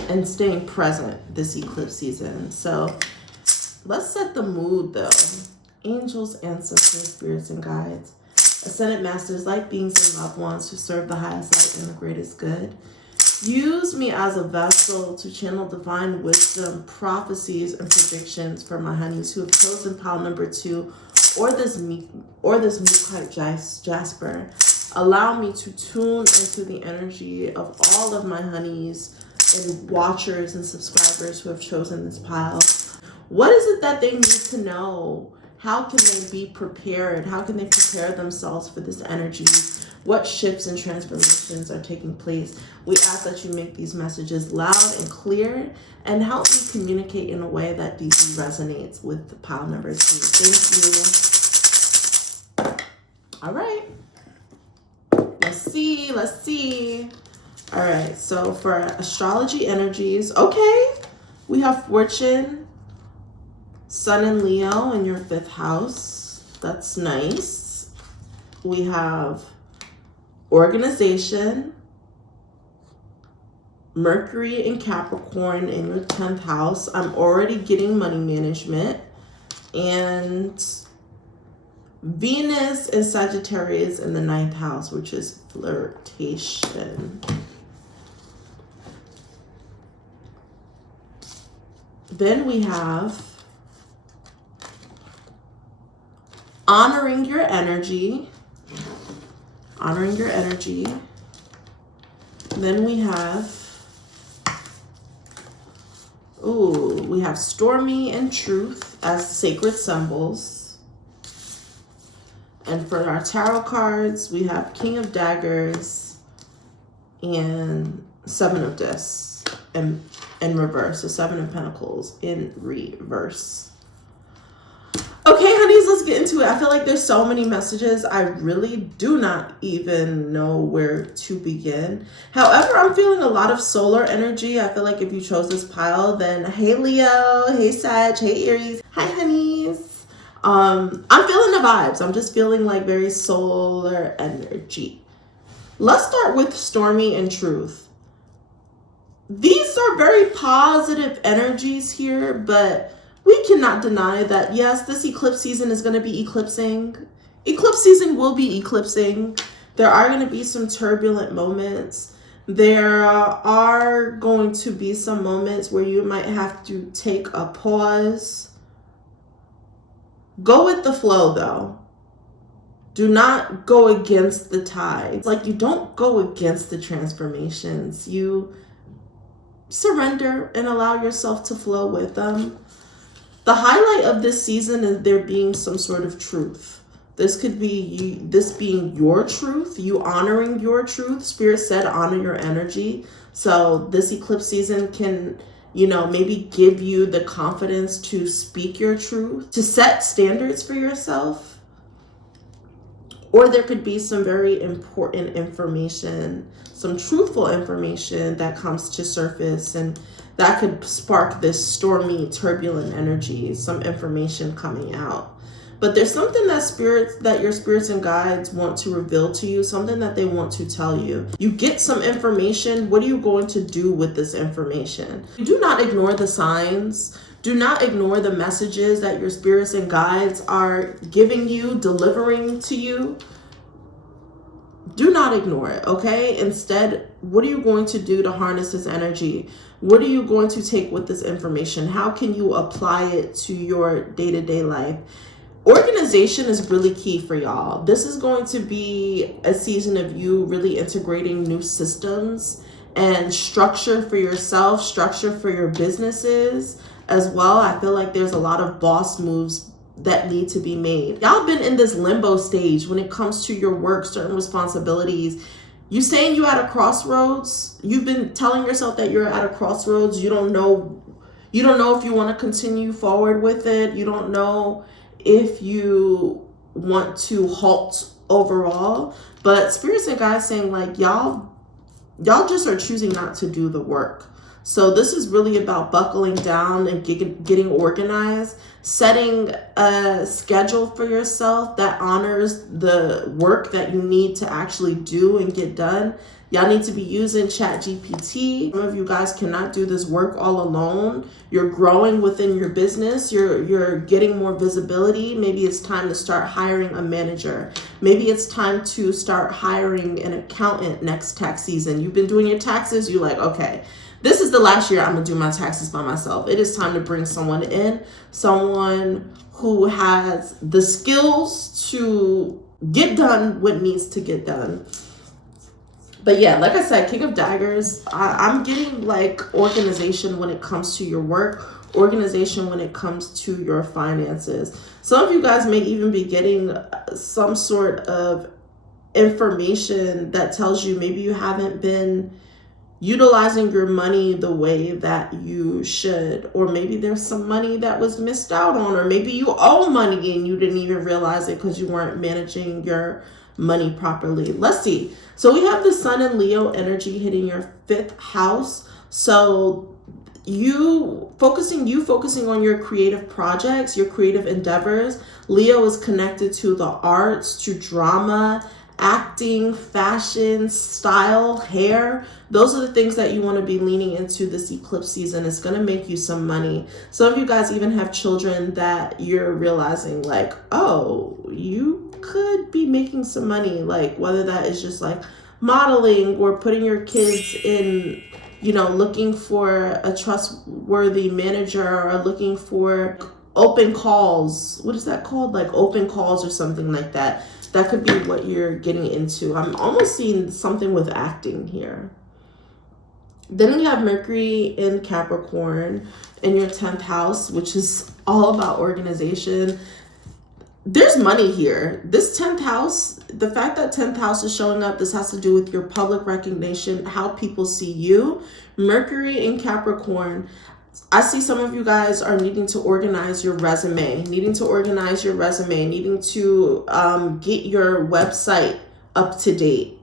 and staying present this eclipse season. So let's set the mood though. angels, ancestors, spirits, and guides, ascended masters, light beings, and loved ones who serve the highest light and the greatest good. Use me as a vessel to channel divine wisdom, prophecies, and predictions for my honeys who have chosen pile number 2 or this MOOKAITE jasper. Allow me to tune into the energy of all of my honeys and watchers and subscribers who have chosen this pile. What is it that they need to know? How can they be prepared? How can they prepare themselves for this energy? What shifts and transformations are taking place? We ask that you make these messages loud and clear and help me communicate in a way that deeply resonates with pile number 2. Thank you. All right. Let's see. All right, so for astrology energies, okay, we have Fortune, Sun and Leo in your 5th house. That's nice. We have organization, Mercury and Capricorn in your 10th house. I'm already getting money management. And Venus and Sagittarius in the 9th house, which is flirtation. Then we have honoring your energy. Then we have, we have stormy and truth as sacred symbols. And for our tarot cards, we have King of Daggers and 7 of Discs in reverse. So 7 of Pentacles in reverse. Okay, honeys, let's get into it. I feel like there's so many messages. I really do not even know where to begin. However, I'm feeling a lot of solar energy. I feel like if you chose this pile, then hey Leo, hey Sag, hey Aries, hi honeys. I'm feeling the vibes. I'm just feeling like very solar energy. Let's start with stormy and truth. These are very positive energies here, but we cannot deny that, yes, this eclipse season is going to be eclipsing. Eclipse season will be eclipsing. There are going to be some turbulent moments. There are going to be some moments where you might have to take a pause. Go with the flow, though. Do not go against the tide. Like, you don't go against the transformations. You surrender and allow yourself to flow with them. The highlight of this season is there being some sort of truth. This could be this being your truth, you honoring your truth. Spirit said honor your energy. So this eclipse season can, maybe give you the confidence to speak your truth, to set standards for yourself. Or there could be some very important information, some truthful information that comes to surface, and that could spark this stormy, turbulent energy, some information coming out. But there's something that your spirits and guides want to reveal to you, something that they want to tell you. You get some information. What are you going to do with this information? Do not ignore the signs. Do not ignore the messages that your spirits and guides are giving you, delivering to you. Do not ignore it, okay? Instead, what are you going to do to harness this energy? What are you going to take with this information? How can you apply it to your day-to-day life? Organization is really key for y'all. This is going to be a season of you really integrating new systems and structure for yourself, structure for your businesses as well. I feel like there's a lot of boss moves that need to be made. Y'all been in this limbo stage when it comes to your work, certain responsibilities. You saying you at a crossroads. You've been telling yourself that you're at a crossroads. You don't know if you want to continue forward with it. You don't know if you want to halt overall. But spirits and guys saying like y'all just are choosing not to do the work. So this is really about buckling down and getting organized. setting a schedule for yourself that honors the work that you need to actually do and get done. Y'all need to be using ChatGPT. Some of you guys cannot do this work all alone. You're growing within your business. You're getting more visibility. Maybe it's time to start hiring a manager. Maybe it's time to start hiring an accountant next tax season. You've been doing your taxes. You're like, okay, this is the last year I'm gonna do my taxes by myself. It is time to bring someone in, someone who has the skills to get done what needs to get done. But yeah, like I said, King of Daggers, I'm getting like organization when it comes to your work, organization when it comes to your finances. Some of you guys may even be getting some sort of information that tells you maybe you haven't been utilizing your money the way that you should, or maybe there's some money that was missed out on, or maybe you owe money and you didn't even realize it because you weren't managing your money properly. Let's see. So we have the Sun and Leo energy hitting your 5th house. So you focusing on your creative projects, your creative endeavors. Leo is connected to the arts, to drama, acting, fashion, style, hair. Those are the things that you want to be leaning into this eclipse season. It's going to make you some money. Some of you guys even have children that you're realizing like, oh, you could be making some money, like whether that is just like modeling or putting your kids in, you know, looking for a trustworthy manager or looking for open calls. What is that called? Like open calls or something like that. That could be what you're getting into. I'm almost seeing something with acting here. Then we have Mercury in Capricorn in your 10th house, which is all about organization. There's money here. This 10th house, the fact that 10th house is showing up, this has to do with your public recognition, how people see you. Mercury in Capricorn, I see some of you guys are needing to organize your resume, needing to get your website up to date.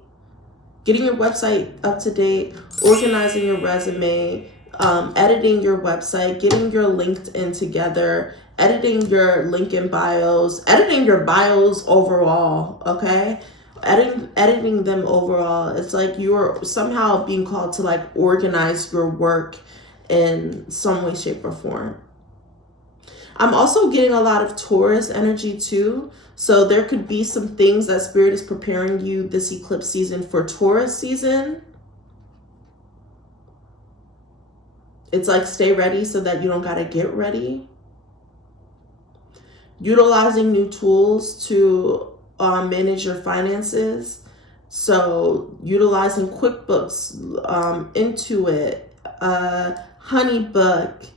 Getting your website up to date, organizing your resume, editing your website, getting your LinkedIn together, editing your LinkedIn bios, editing your bios overall, okay? Editing them overall. It's like you're somehow being called to like organize your work in some way, shape, or form. I'm also getting a lot of Taurus energy too. So there could be some things that Spirit is preparing you this eclipse season for Taurus season. It's like stay ready so that you don't got to get ready. Utilizing new tools to manage your finances. So utilizing QuickBooks, Intuit, Honeybook,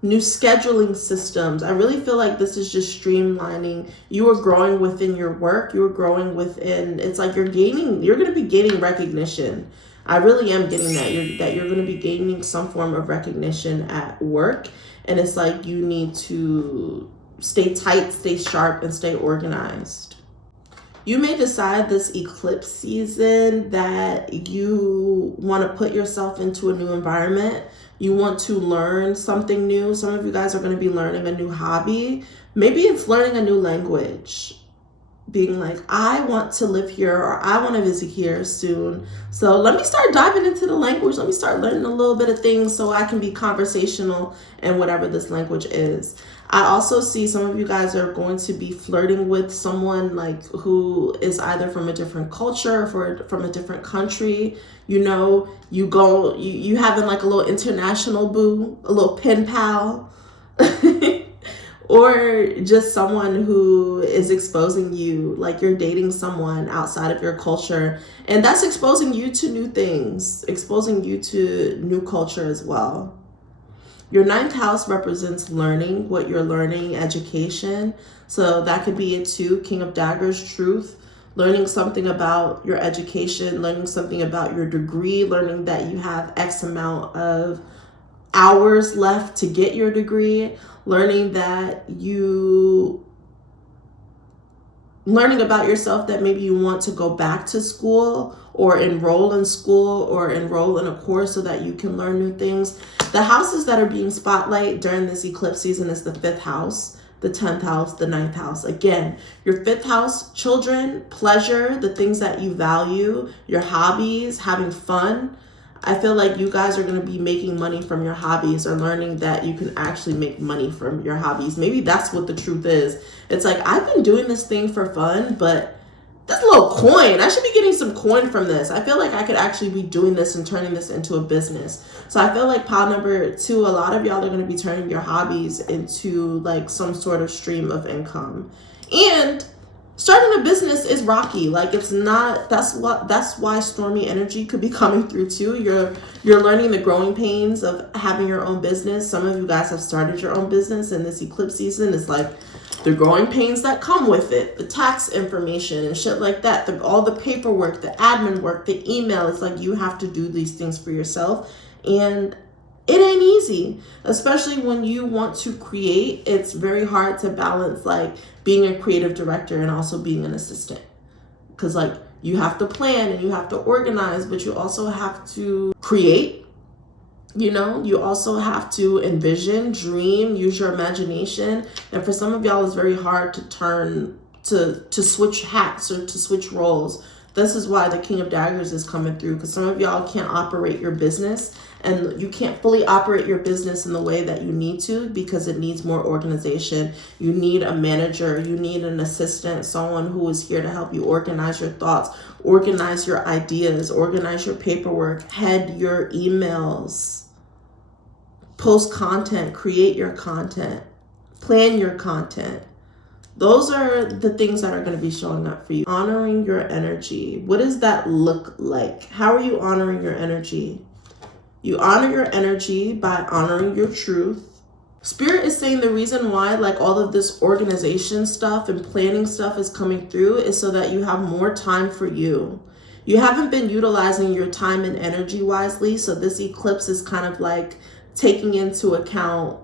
new scheduling systems. I really feel like this is just streamlining. You are growing within your work. You are growing within, it's like you're going to be gaining recognition. I really am getting that you're going to be gaining some form of recognition at work. And it's like you need to stay tight, stay sharp, and stay organized. You may decide this eclipse season that you want to put yourself into a new environment. You want to learn something new. Some of you guys are going to be learning a new hobby. Maybe it's learning a new language. Being like, I want to live here, or I want to visit here soon. So let me start diving into the language. Let me start learning a little bit of things so I can be conversational in whatever this language is. I also see some of you guys are going to be flirting with someone like who is either from a different culture or from a different country. You know, you having like a little international boo, a little pen pal. Or just someone who is exposing you, like you're dating someone outside of your culture. And that's exposing you to new things, exposing you to new culture as well. Your 9th house represents learning, what you're learning, education. So that could be it too. King of Daggers, truth. Learning something about your education, learning something about your degree, learning that you have X amount of hours left to get your degree, learning about yourself, that maybe you want to go back to school or enroll in school or enroll in a course so that you can learn new things. The houses that are being spotlighted during this eclipse season is the 5th house the 10th house, the 9th house. Again, your 5th house, children, pleasure, the things that you value, your hobbies, having fun. I feel like you guys are going to be making money from your hobbies, or learning that you can actually make money from your hobbies. Maybe that's what the truth is. It's like, I've been doing this thing for fun, but this little coin, I should be getting some coin from this. I feel like I could actually be doing this and turning this into a business. So I feel like pile number 2, a lot of y'all are going to be turning your hobbies into like some sort of stream of income. And starting a business is rocky. Like, it's not, that's why stormy energy could be coming through too. You're learning the growing pains of having your own business. Some of you guys have started your own business, and this eclipse season is like the growing pains that come with it, the tax information and shit like that, all the paperwork, the admin work, the email. It's like you have to do these things for yourself, and it ain't easy, especially when you want to create. It's very hard to balance like being a creative director and also being an assistant, because like you have to plan and you have to organize, but you also have to create. You know, you also have to envision, dream, use your imagination. And for some of y'all, it's very hard to turn to switch hats or to switch roles. This is why the King of Daggers is coming through, because some of y'all can't operate your business, and you can't fully operate your business in the way that you need to, because it needs more organization. You need a manager, you need an assistant, someone who is here to help you organize your thoughts, organize your ideas, organize your paperwork, head your emails, post content, create your content, plan your content. Those are the things that are going to be showing up for you. Honoring your energy. What does that look like? How are you honoring your energy? You honor your energy by honoring your truth. Spirit is saying the reason why like all of this organization stuff and planning stuff is coming through is so that you have more time for you. You haven't been utilizing your time and energy wisely, so this eclipse is kind of like taking into account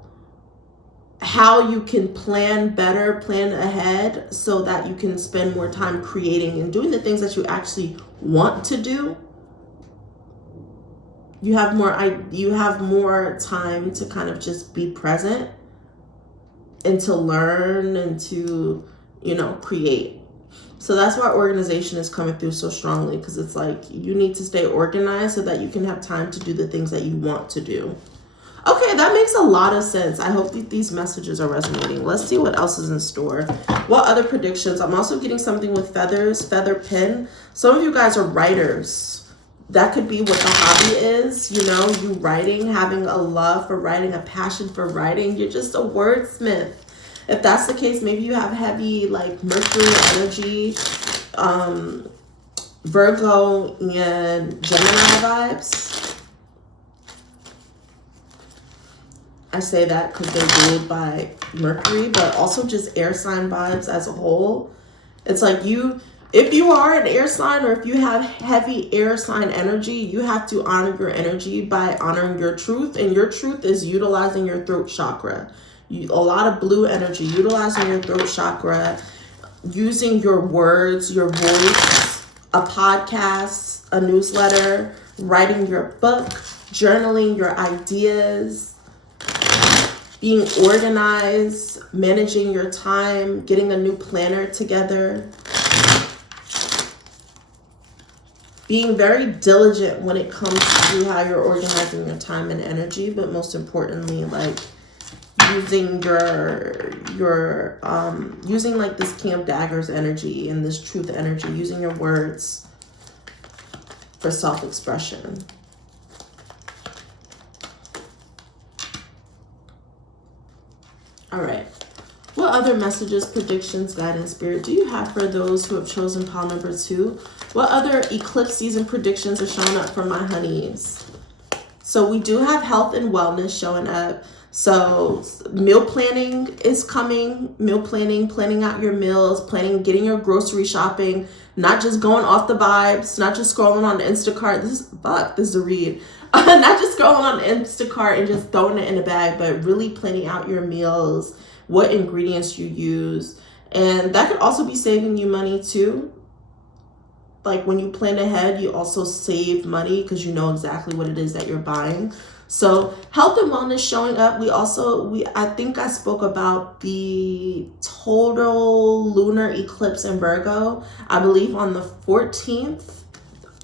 how you can plan better, plan ahead, so that you can spend more time creating and doing the things that you actually want to do. You have more time to kind of just be present and to learn and to, you know, create. So that's why organization is coming through so strongly, because it's like you need to stay organized so that you can have time to do the things that you want to do. Okay, that makes a lot of sense. I hope that these messages are resonating. Let's see what else is in store. What other predictions? I'm also getting something with feathers, feather pen. Some of you guys are writers. That could be what the hobby is. You know, you writing, having a love for writing, a passion for writing. You're just a wordsmith. If that's the case, maybe you have heavy like Mercury energy, Virgo and Gemini vibes. I say that because they're ruled by Mercury, but also just air sign vibes as a whole. It's like if you are an air sign, or if you have heavy air sign energy, you have to honor your energy by honoring your truth. And your truth is utilizing your throat chakra. A lot of blue energy, utilizing your throat chakra, using your words, your voice, a podcast, a newsletter, writing your book, journaling your ideas, being organized, managing your time, getting a new planner together, being very diligent when it comes to how you're organizing your time and energy, but most importantly, like using using like this King of Daggers energy and this truth energy, using your words for self-expression. All right. What other messages, predictions, guidance, spirit do you have for those who have chosen pile number 2? What other eclipse season predictions are showing up for my honeys? So we do have health and wellness showing up. So meal planning is coming. Meal planning, planning out your meals, getting your grocery shopping, not just going off the vibes, not just scrolling on Instacart. This is a read. Not just scrolling on Instacart and just throwing it in a bag, but really planning out your meals, what ingredients you use. And that could also be saving you money too. Like when you plan ahead, you also save money because you know exactly what it is that you're buying. So health and wellness showing up. I think I spoke about the total lunar eclipse in Virgo, I believe on the 14th.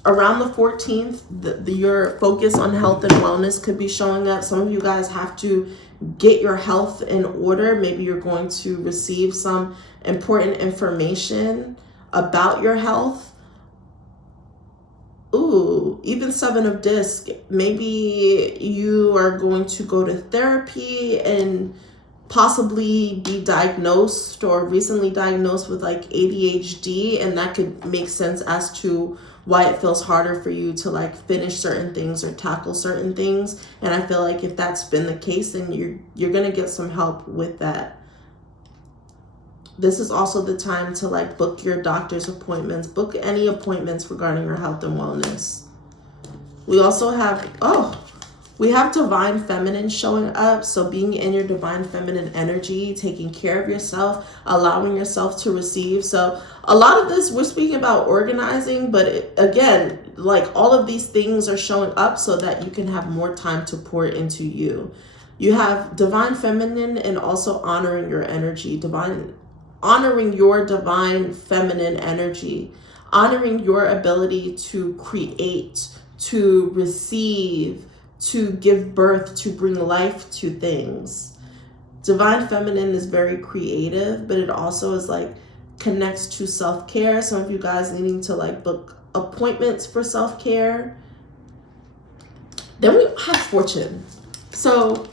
Around the 14th, your focus on health and wellness could be showing up. Some of you guys have to get your health in order. Maybe you're going to receive some important information about your health. Ooh, even 7 of disc. Maybe you are going to go to therapy and possibly be diagnosed or recently diagnosed with like ADHD, and that could make sense as to why it feels harder for you to like finish certain things or tackle certain things. And I feel like if that's been the case, then you're gonna get some help with that. This is also the time to like book your doctor's appointments, book any appointments regarding your health and wellness. We also have, we have divine feminine showing up. So being in your divine feminine energy, taking care of yourself, allowing yourself to receive. So a lot of this, we're speaking about organizing, but again, like all of these things are showing up so that you can have more time to pour into you. You have divine feminine and also honoring your energy, honoring your divine feminine energy, honoring your ability to create, to receive, to give birth, to bring life to things. Divine feminine is very creative, but it also is like connects to self-care. Some of you guys needing to like book appointments for self-care. Then we have fortune. So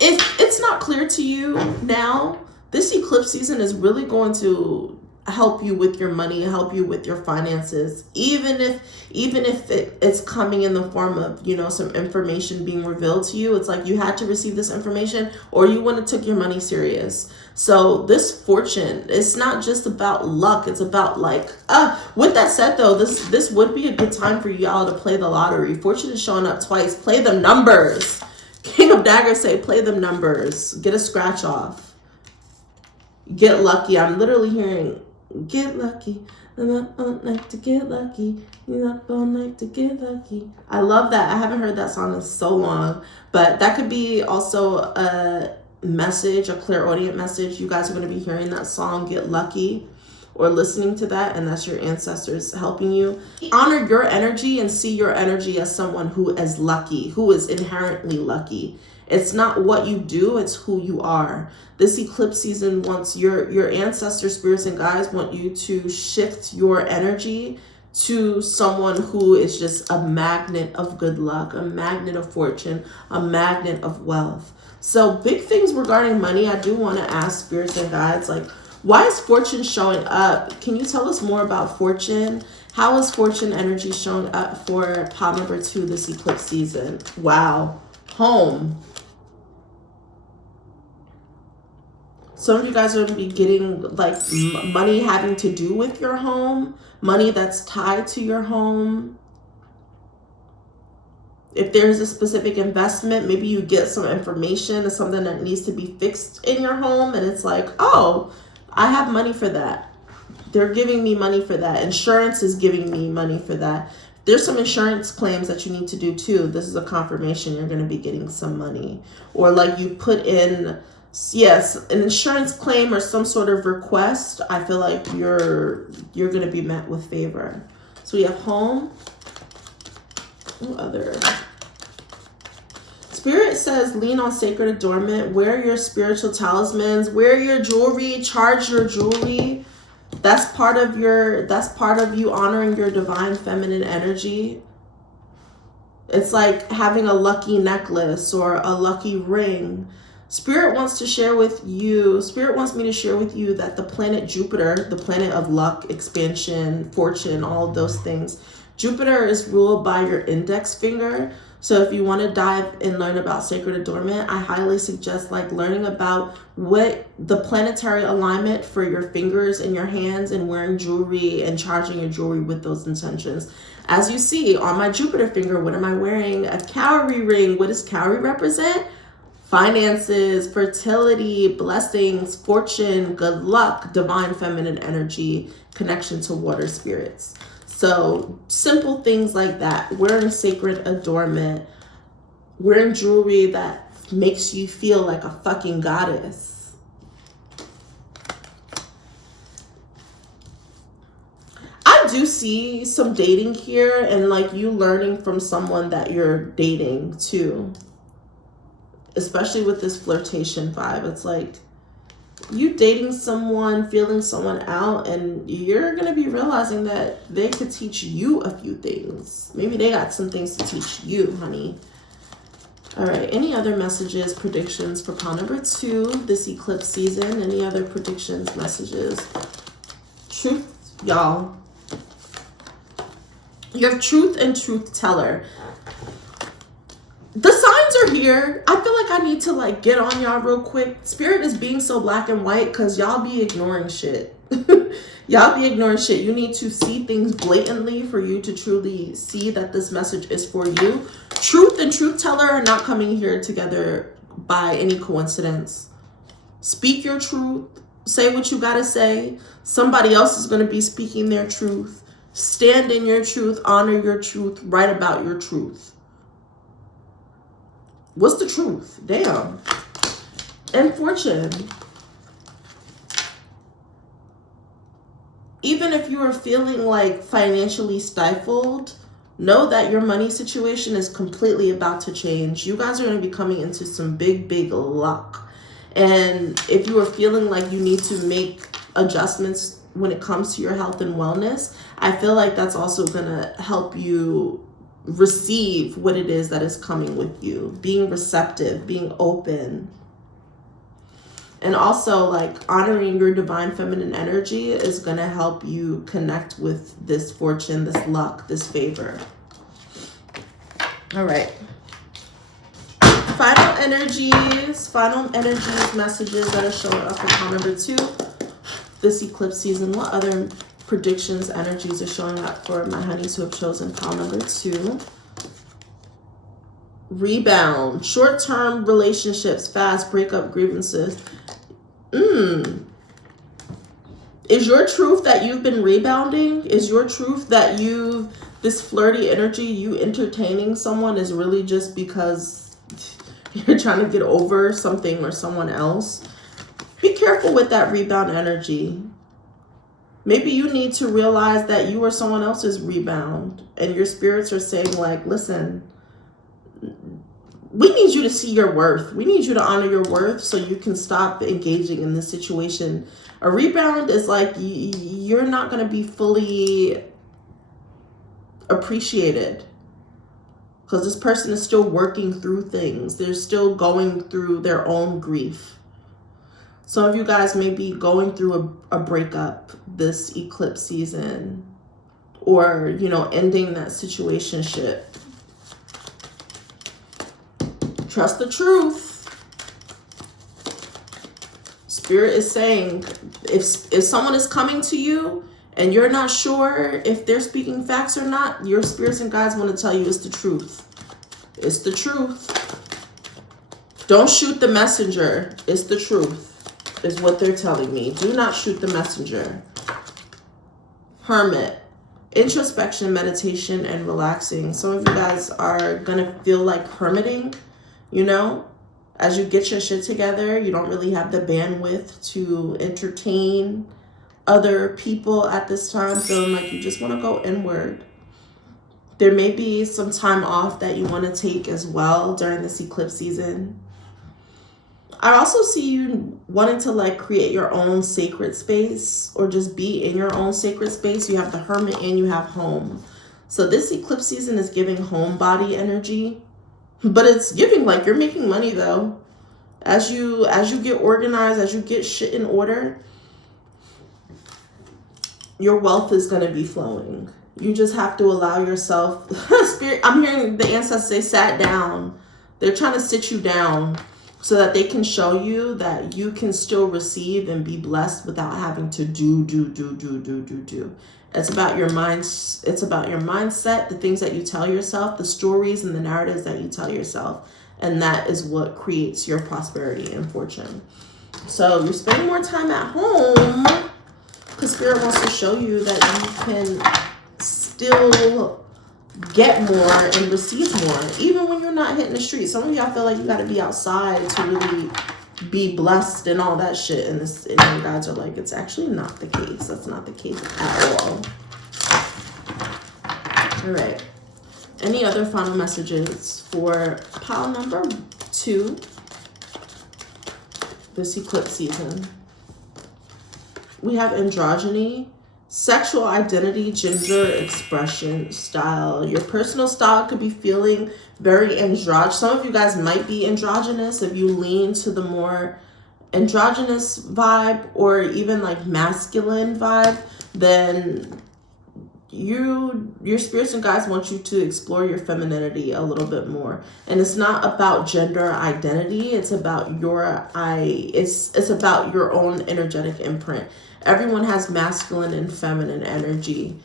if it's not clear to you now, this eclipse season is really going to help you with your money, help you with your finances, even if it's coming in the form of, you know, some information being revealed to you. It's like you had to receive this information or you wouldn't have took your money serious. So this fortune, it's not just about luck, it's about like with that said though, this would be a good time for y'all to play the lottery. Fortune is showing up twice. Play them numbers. King of Daggers say play them numbers, get a scratch off, get lucky. I'm literally hearing get lucky. I'm up all night to get lucky. You're up all night to get lucky. I love that. I haven't heard that song in so long, but that could be also a message, a clairaudient message. You guys are going to be hearing that song, Get Lucky, or listening to that, and that's your ancestors helping you. Honor your energy and see your energy as someone who is lucky, who is inherently lucky. It's not what you do, it's who you are. This eclipse season wants your ancestor spirits and guides want you to shift your energy to someone who is just a magnet of good luck, a magnet of fortune, a magnet of wealth. So big things regarding money. I do want to ask spirits and guides, like, why is fortune showing up? Can you tell us more about fortune? How is fortune energy showing up for pile number 2 this eclipse season? Wow. Home. Some of you guys are going to be getting like money having to do with your home, money that's tied to your home. If there's a specific investment, maybe you get some information of something that needs to be fixed in your home, and it's like, oh, I have money for that. They're giving me money for that. Insurance is giving me money for that. There's some insurance claims that you need to do too. This is a confirmation you're going to be getting some money. Or like you put in, yes, an insurance claim or some sort of request. I feel like you're going to be met with favor. So we have home. What other? Spirit says lean on sacred adornment, wear your spiritual talismans, wear your jewelry, charge your jewelry. That's part of you honoring your divine feminine energy. It's like having a lucky necklace or a lucky ring. Spirit wants to share with you, Spirit wants me to share with you that the planet Jupiter, the planet of luck, expansion, fortune, all of those things, Jupiter is ruled by your index finger. So if you want to dive and learn about sacred adornment, I highly suggest like learning about what the planetary alignment for your fingers and your hands and wearing jewelry and charging your jewelry with those intentions. As you see on my Jupiter finger, what am I wearing? A cowrie ring. What does cowrie represent? Finances, fertility, blessings, fortune, good luck, divine feminine energy, connection to water spirits. So simple things like that, wearing sacred adornment. wearing jewelry that makes you feel like a fucking goddess. I do see some dating here, and like you learning from someone that you're dating too. Especially with this flirtation vibe. It's like you dating someone, feeling someone out, and you're going to be realizing that they could teach you a few things. Maybe they got some things to teach you, honey. All right, any other messages, predictions for pile number 2, this eclipse season? Any other predictions, messages? Truth, y'all. You have truth and truth teller. The signs are here. I feel like I need to like get on y'all real quick. Spirit is being so black and white because y'all be ignoring shit. Y'all be ignoring shit. You need to see things blatantly for you to truly see that this message is for you. Truth and truth teller are not coming here together by any coincidence. Speak your truth. Say what you gotta say. Somebody else is going to be speaking their truth. Stand in your truth. Honor your truth. Write about your truth. What's the truth? Damn. And fortune. Even if you are feeling like financially stifled, know that your money situation is completely about to change. You guys are going to be coming into some big, big luck. And if you are feeling like you need to make adjustments when it comes to your health and wellness, I feel like that's also going to help you receive what it is that is coming with you. Being receptive, being open. And also like honoring your divine feminine energy is going to help you connect with this fortune, this luck, this favor. All right. Final energies, messages that are showing up in pile number 2. This eclipse season. What other predictions, energies are showing up for my honeys who have chosen pile number 2? Rebound, short-term relationships, fast breakup, grievances. Is your truth that you've been rebounding? Is your truth that this flirty energy, you entertaining someone is really just because you're trying to get over something or someone else? Be careful with that rebound energy. Maybe you need to realize that you are someone else's rebound and your spirits are saying like, listen, we need you to see your worth. We need you to honor your worth so you can stop engaging in this situation. A rebound is like you're not going to be fully appreciated because this person is still working through things. They're still going through their own grief. Some of you guys may be going through a breakup this eclipse season, or, you know, ending that situationship. Trust the truth. Spirit is saying if someone is coming to you and you're not sure if they're speaking facts or not, your spirits and guides want to tell you it's the truth. It's the truth. Don't shoot the messenger. It's the truth, is what they're telling me. Do not shoot the messenger. Hermit. Introspection, meditation, and relaxing. Some of you guys are going to feel like hermiting, you know? As you get your shit together, you don't really have the bandwidth to entertain other people at this time, feeling like you just want to go inward. There may be some time off that you want to take as well during this eclipse season. I also see you wanting to like create your own sacred space or just be in your own sacred space. You have the hermit and you have home. So this eclipse season is giving homebody energy, but it's giving like you're making money though. As you get organized, as you get shit in order, your wealth is going to be flowing. You just have to allow yourself, Spirit, I'm hearing the ancestors say sat down. They're trying to sit you down so that they can show you that you can still receive and be blessed without having to do. It's about your mind. It's about your mindset, the things that you tell yourself, the stories and the narratives that you tell yourself. And that is what creates your prosperity and fortune. So you're spending more time at home because Spirit wants to show you that you can still get more and receive more, even when you're not hitting the streets. Some of y'all feel like you got to be outside to really be blessed and all that shit, and your guides are like, it's actually not the case. That's not the case at all. All right. Any other final messages for pile number 2 this eclipse season? We have androgyny, sexual identity, gender expression, style. Your personal style could be feeling very androgynous. Some of you guys might be androgynous. If you lean to the more androgynous vibe or even like masculine vibe, then your spirits and guides want you to explore your femininity a little bit more. And it's not about gender identity. It's about it's about your own energetic imprint. Everyone has masculine and feminine energy.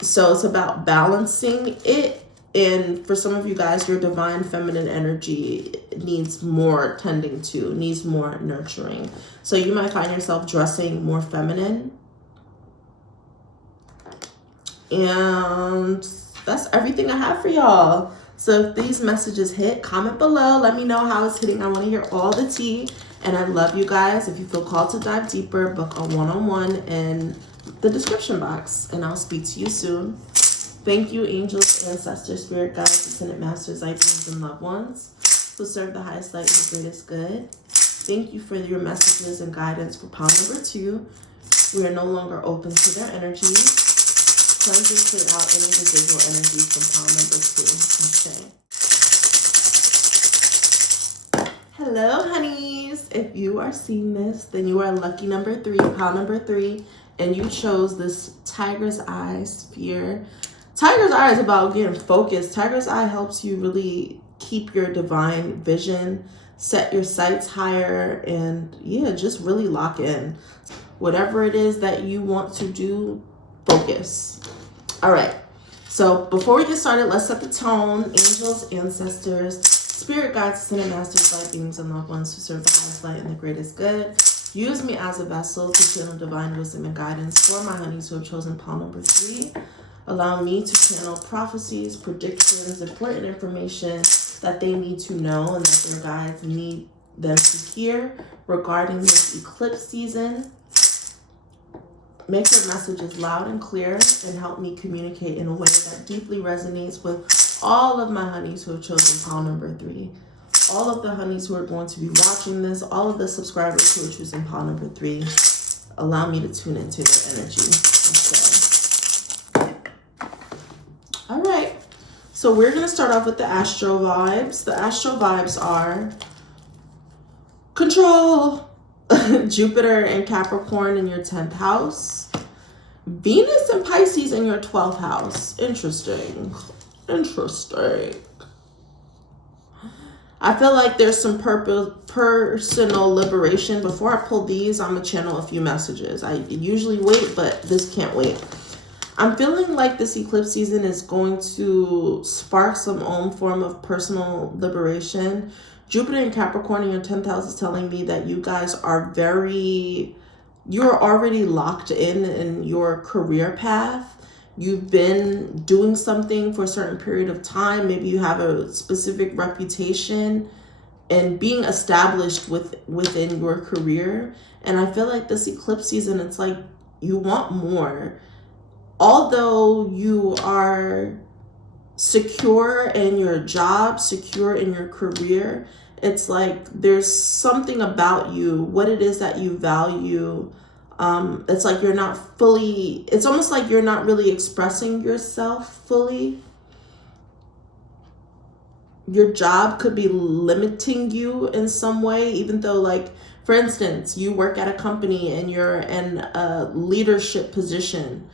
So it's about balancing it. And for some of you guys, your divine feminine energy needs more tending to, needs more nurturing. So you might find yourself dressing more feminine. And that's everything I have for y'all. So if these messages hit, comment below. Let me know how it's hitting. I want to hear all the tea. And I love you guys. If you feel called to dive deeper, book a one-on-one in the description box. And I'll speak to you soon. Thank you, angels, ancestors, spirit guides, ascended masters, light beings, and loved ones who serve the highest light and the greatest good. Thank you for your messages and guidance for pile number 2. We are no longer open to their energies. Cleanse and clear out any residual energies from pile number 2. Okay. Hello, honeys. If you are seeing this, then you are lucky number 3, pile number 3, and you chose this tiger's eye sphere. Tiger's eye is about getting focused. Tiger's eye helps you really keep your divine vision, set your sights higher, and yeah, just really lock in. Whatever it is that you want to do, focus. All right. So before we get started, let's set the tone. Angels, ancestors, spirit guides, ascended masters, light beings, and loved ones who serve the highest light and the greatest good. Use me as a vessel to channel divine wisdom and guidance for my honeys who have chosen pile number 3. Allow me to channel prophecies, predictions, important information that they need to know and that their guides need them to hear regarding this eclipse season. Make your messages loud and clear and help me communicate in a way that deeply resonates with all of my honeys who have chosen pile number 3. All of the honeys who are going to be watching this, all of the subscribers who are choosing pile number 3, allow me to tune into their energy. All right, so we're going to start off with the astro vibes. The astro vibes are control, Jupiter and Capricorn in your 10th house, Venus and Pisces in your 12th house. Interesting. I feel like there's some personal liberation. Before I pull these, I'm going to channel a few messages. I usually wait, but this can't wait. I'm feeling like this eclipse season is going to spark some own form of personal liberation. Jupiter and Capricorn in your 10th house is telling me that you guys are you're already locked in your career path. You've been doing something for a certain period of time. Maybe you have a specific reputation and being established within your career. And I feel like this eclipse season, it's like you want more. Although you are secure in your job, secure in your career, it's like there's something about you, what it is that you value. It's like you're not fully, it's almost like you're not really expressing yourself fully. Your job could be limiting you in some way, even though, like, for instance, you work at a company and you're in a leadership position,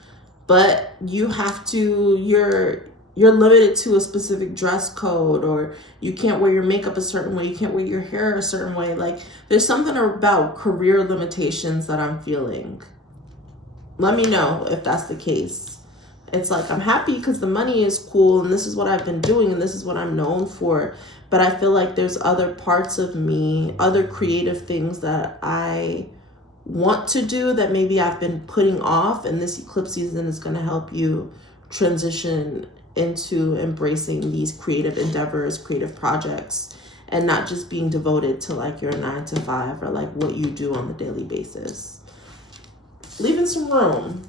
but you have to, you're limited to a specific dress code, or you can't wear your makeup a certain way, you can't wear your hair a certain way. Like, there's something about career limitations that I'm feeling. Let me know if that's the case. It's like, I'm happy because the money is cool and this is what I've been doing and this is what I'm known for, but I feel like there's other parts of me, other creative things that I want to do that maybe I've been putting off, and this eclipse season is going to help you transition into embracing these creative endeavors, creative projects, and not just being devoted to like your 9 to 5 or like what you do on the daily basis. Leaving some room.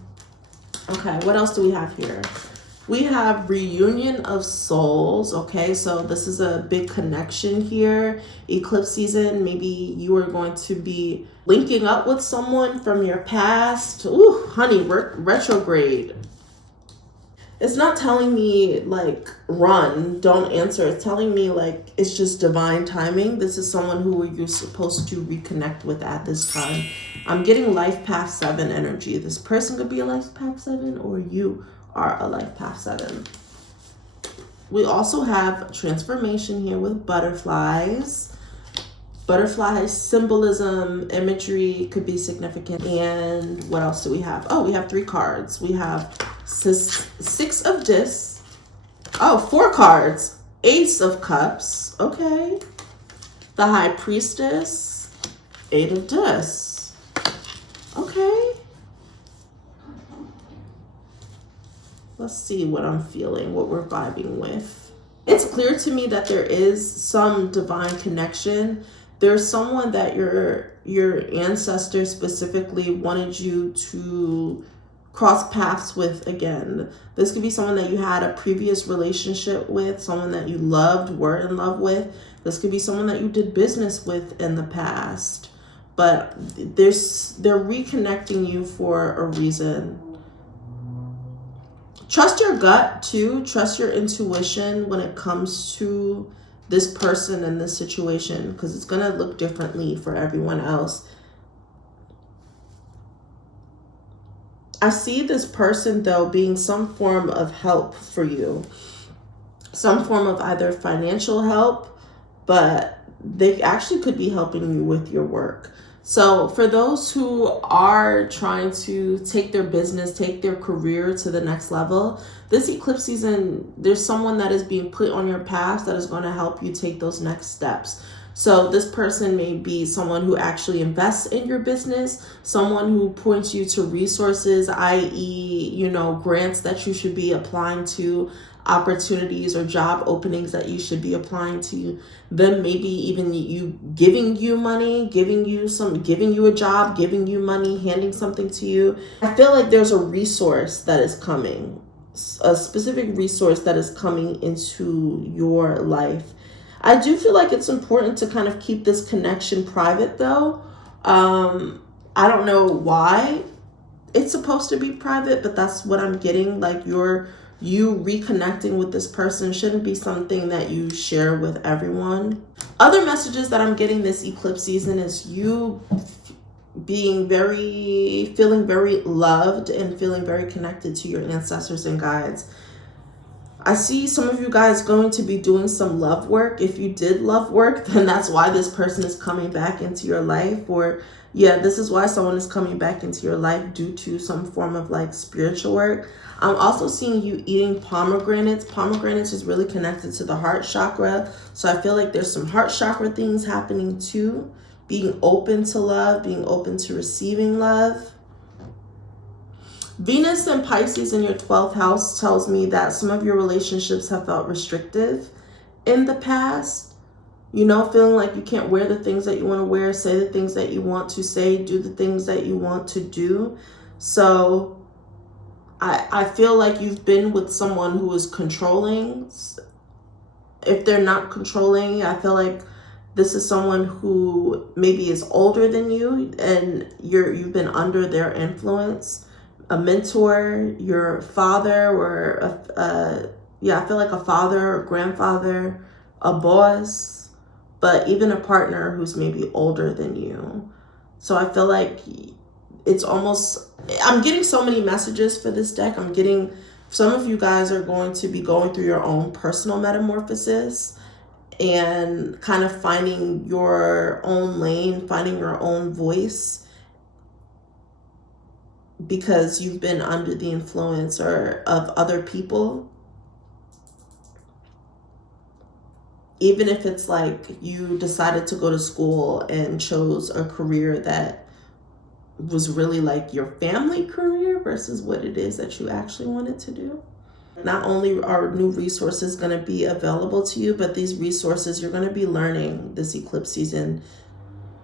Okay, what else do we have here? We have reunion of souls. Okay, so this is a big connection here. Eclipse season, maybe you are going to be linking up with someone from your past. Ooh, honey, retrograde. It's not telling me like run, don't answer. It's telling me like it's just divine timing. This is someone who you're supposed to reconnect with at this time. I'm getting life path 7 energy. This person could be a life path 7 or you are a life path 7. We also have transformation here with butterflies. Butterfly symbolism, imagery could be significant. And what else do we have? Oh, we have 3 cards. We have 6 of discs. Oh, 4 cards. Ace of cups. Okay. The high priestess. 8 of discs. Okay. Let's see what I'm feeling, what we're vibing with. It's clear to me that there is some divine connection. There's someone that your ancestors specifically wanted you to cross paths with again. This could be someone that you had a previous relationship with, someone that you loved, were in love with. This could be someone that you did business with in the past. But they're reconnecting you for a reason. Trust your gut too. Trust your intuition when it comes to this person and this situation, because it's going to look differently for everyone else. I see this person though being some form of help for you. Some form of either financial help, but they actually could be helping you with your work. So for those who are trying to take their business, take their career to the next level, this eclipse season, there's someone that is being put on your path that is going to help you take those next steps. So this person may be someone who actually invests in your business, someone who points you to resources, i.e., you know, grants that you should be applying to, opportunities or job openings that you should be applying to, them maybe even you giving you money, giving you a job, giving you money, handing something to you. I feel like there's a resource that is coming, a specific resource that is coming into your life. I do feel like it's important to kind of keep this connection private though. I don't know why it's supposed to be private, but that's what I'm getting. Like you reconnecting with this person shouldn't be something that you share with everyone. Other messages that I'm getting this eclipse season is you feeling very loved and feeling very connected to your ancestors and guides. I see some of you guys going to be doing some love work. If you did love work, then that's why this person is coming back into your life. Or yeah, this is why someone is coming back into your life due to some form of like spiritual work. I'm also seeing you eating pomegranates. Pomegranates is really connected to the heart chakra. So I feel like there's some heart chakra things happening too. Being open to love, being open to receiving love. Venus and Pisces in your 12th house tells me that some of your relationships have felt restrictive in the past. You know, feeling like you can't wear the things that you want to wear, say the things that you want to say, do the things that you want to do. So I feel like you've been with someone who is controlling. If they're not controlling, I feel like this is someone who maybe is older than you and you've been under their influence. A mentor, your father, or I feel like a father or grandfather, a boss, but even a partner who's maybe older than you. So I feel like it's almost, I'm getting so many messages for this deck. I'm getting, some of you guys are going to be going through your own personal metamorphosis and kind of finding your own lane, finding your own voice, because you've been under the influence of other people. Even if it's like you decided to go to school and chose a career that was really like your family career versus what it is that you actually wanted to do. Not only are new resources going to be available to you, but these resources you're going to be learning this eclipse season.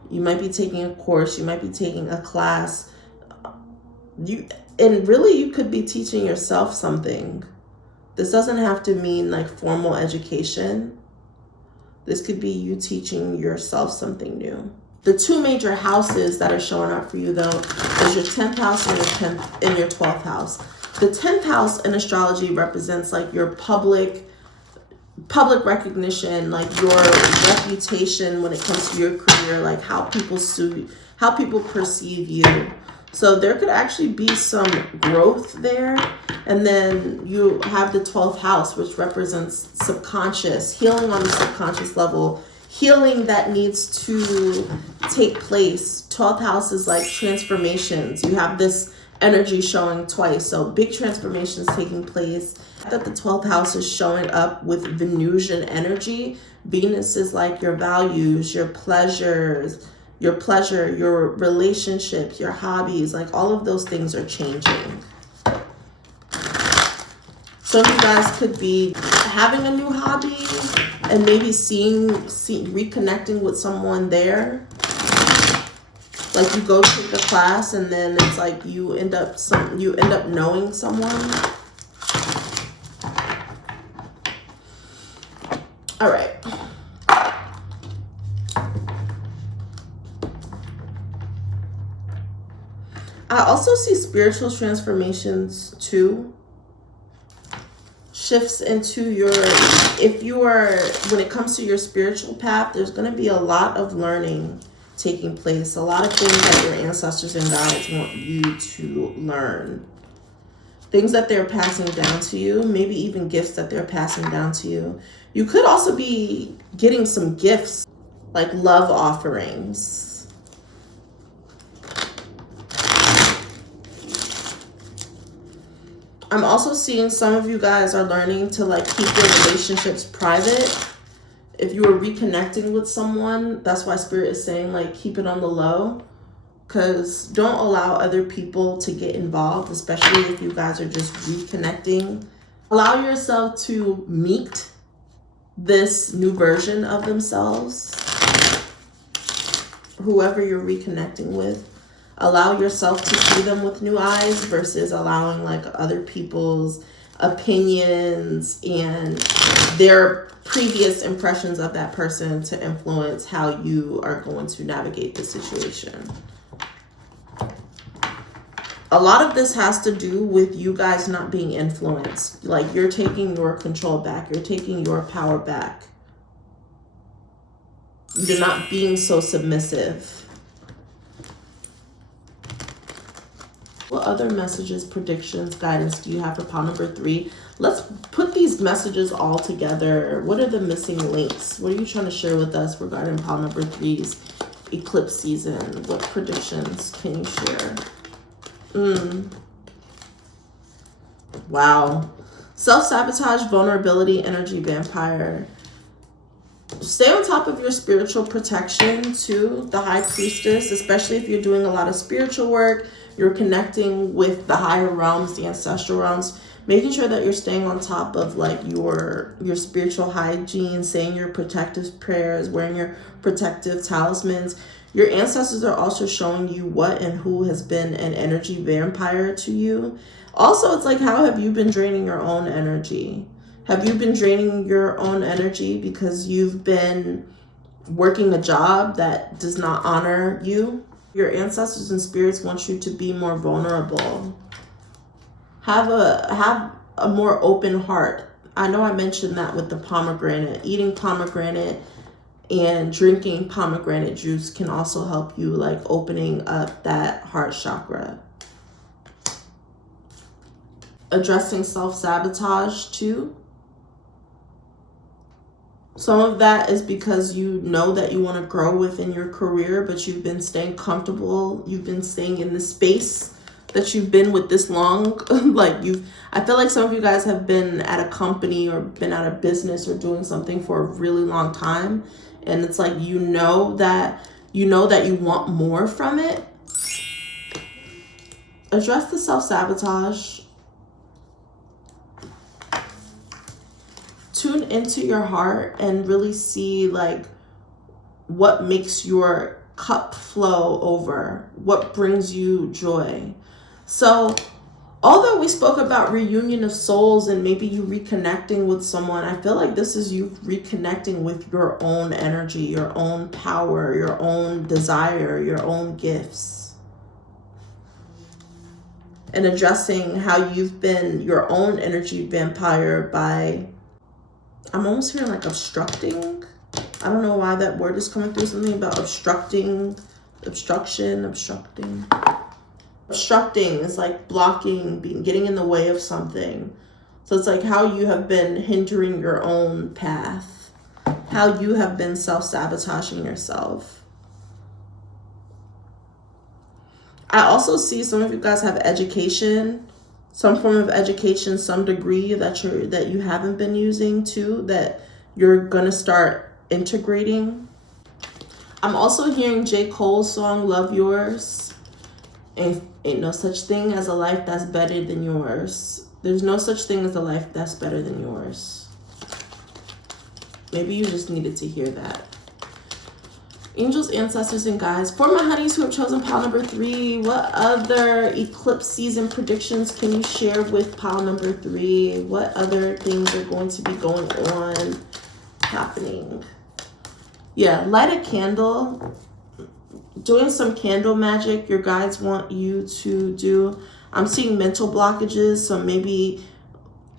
You might be taking a course, you might be taking a class. And really you could be teaching yourself something. This doesn't have to mean like formal education. This could be you teaching yourself something new. The two major houses that are showing up for you though is your 10th house and your 12th house. The 10th house in astrology represents like your public recognition, like your reputation when it comes to your career, like how people perceive you. So there could actually be some growth there. And then you have the 12th house, which represents subconscious, healing on the subconscious level, healing that needs to take place. 12th house is like transformations. You have this energy showing twice. So big transformations taking place. That the 12th house is showing up with Venusian energy. Venus is like your values, your pleasures, your relationships, your hobbies, like all of those things are changing. Some of you guys could be having a new hobby and maybe reconnecting with someone there. Like you go take a class and then it's like you end up knowing someone. All right. I also see spiritual transformations too. Shifts into when it comes to your spiritual path, there's going to be a lot of learning taking place. A lot of things that your ancestors and guides want you to learn. Things that they're passing down to you, maybe even gifts that they're passing down to you. You could also be getting some gifts, like love offerings. I'm also seeing some of you guys are learning to like keep your relationships private. If you are reconnecting with someone, that's why Spirit is saying like keep it on the low. Because don't allow other people to get involved, especially if you guys are just reconnecting. Allow yourself to meet this new version of themselves, whoever you're reconnecting with. Allow yourself to see them with new eyes versus allowing like other people's opinions and their previous impressions of that person to influence how you are going to navigate the situation. A lot of this has to do with you guys not being influenced. Like you're taking your control back. You're taking your power back. You're not being so submissive. What other messages, predictions, guidance do you have for pile number 3? Let's put these messages all together. What are the missing links? What are you trying to share with us regarding pile number 3's eclipse season? What predictions can you share? Wow. Self-sabotage, vulnerability, energy vampire. Stay on top of your spiritual protection too, the High Priestess, especially if you're doing a lot of spiritual work, you're connecting with the higher realms, the ancestral realms, making sure that you're staying on top of like your spiritual hygiene, saying your protective prayers, wearing your protective talismans. Your ancestors are also showing you what and who has been an energy vampire to you. Also, it's like, how have you been draining your own energy? Have you been draining your own energy because you've been working a job that does not honor you? Your ancestors and spirits want you to be more vulnerable. Have a more open heart. I know I mentioned that with the pomegranate. Eating pomegranate and drinking pomegranate juice can also help you like opening up that heart chakra. Addressing self-sabotage too. Some of that is because you know that you want to grow within your career, but you've been staying comfortable. You've been staying in the space that you've been with this long. I feel like some of you guys have been at a company or been at a business or doing something for a really long time. And it's like, you know that you want more from it. Address the self-sabotage. tune into your heart and really see like what makes your cup flow over, what brings you joy. So although we spoke about reunion of souls and maybe you reconnecting with someone, I feel like this is you reconnecting with your own energy, your own power, your own desire, your own gifts. And addressing how you've been your own energy vampire by, I'm almost hearing like obstructing. I don't know why that word is coming through, something about obstructing, obstruction, obstructing. Obstructing is like blocking, getting in the way of something. So it's like how you have been hindering your own path, how you have been self-sabotaging yourself. I also see some of you guys have education, some form of education, some degree that you haven't been using too, that you're gonna start integrating. I'm also hearing J. Cole's song Love Yours. Ain't no such thing as a life that's better than yours. There's no such thing as a life that's better than yours. Maybe you just needed to hear that. Angels, ancestors, and guides, for my honeys who have chosen pile number 3, what other eclipse season predictions can you share with pile number 3? What other things are going to be going on, happening? Yeah, light a candle. Doing some candle magic your guides want you to do. I'm seeing mental blockages, so maybe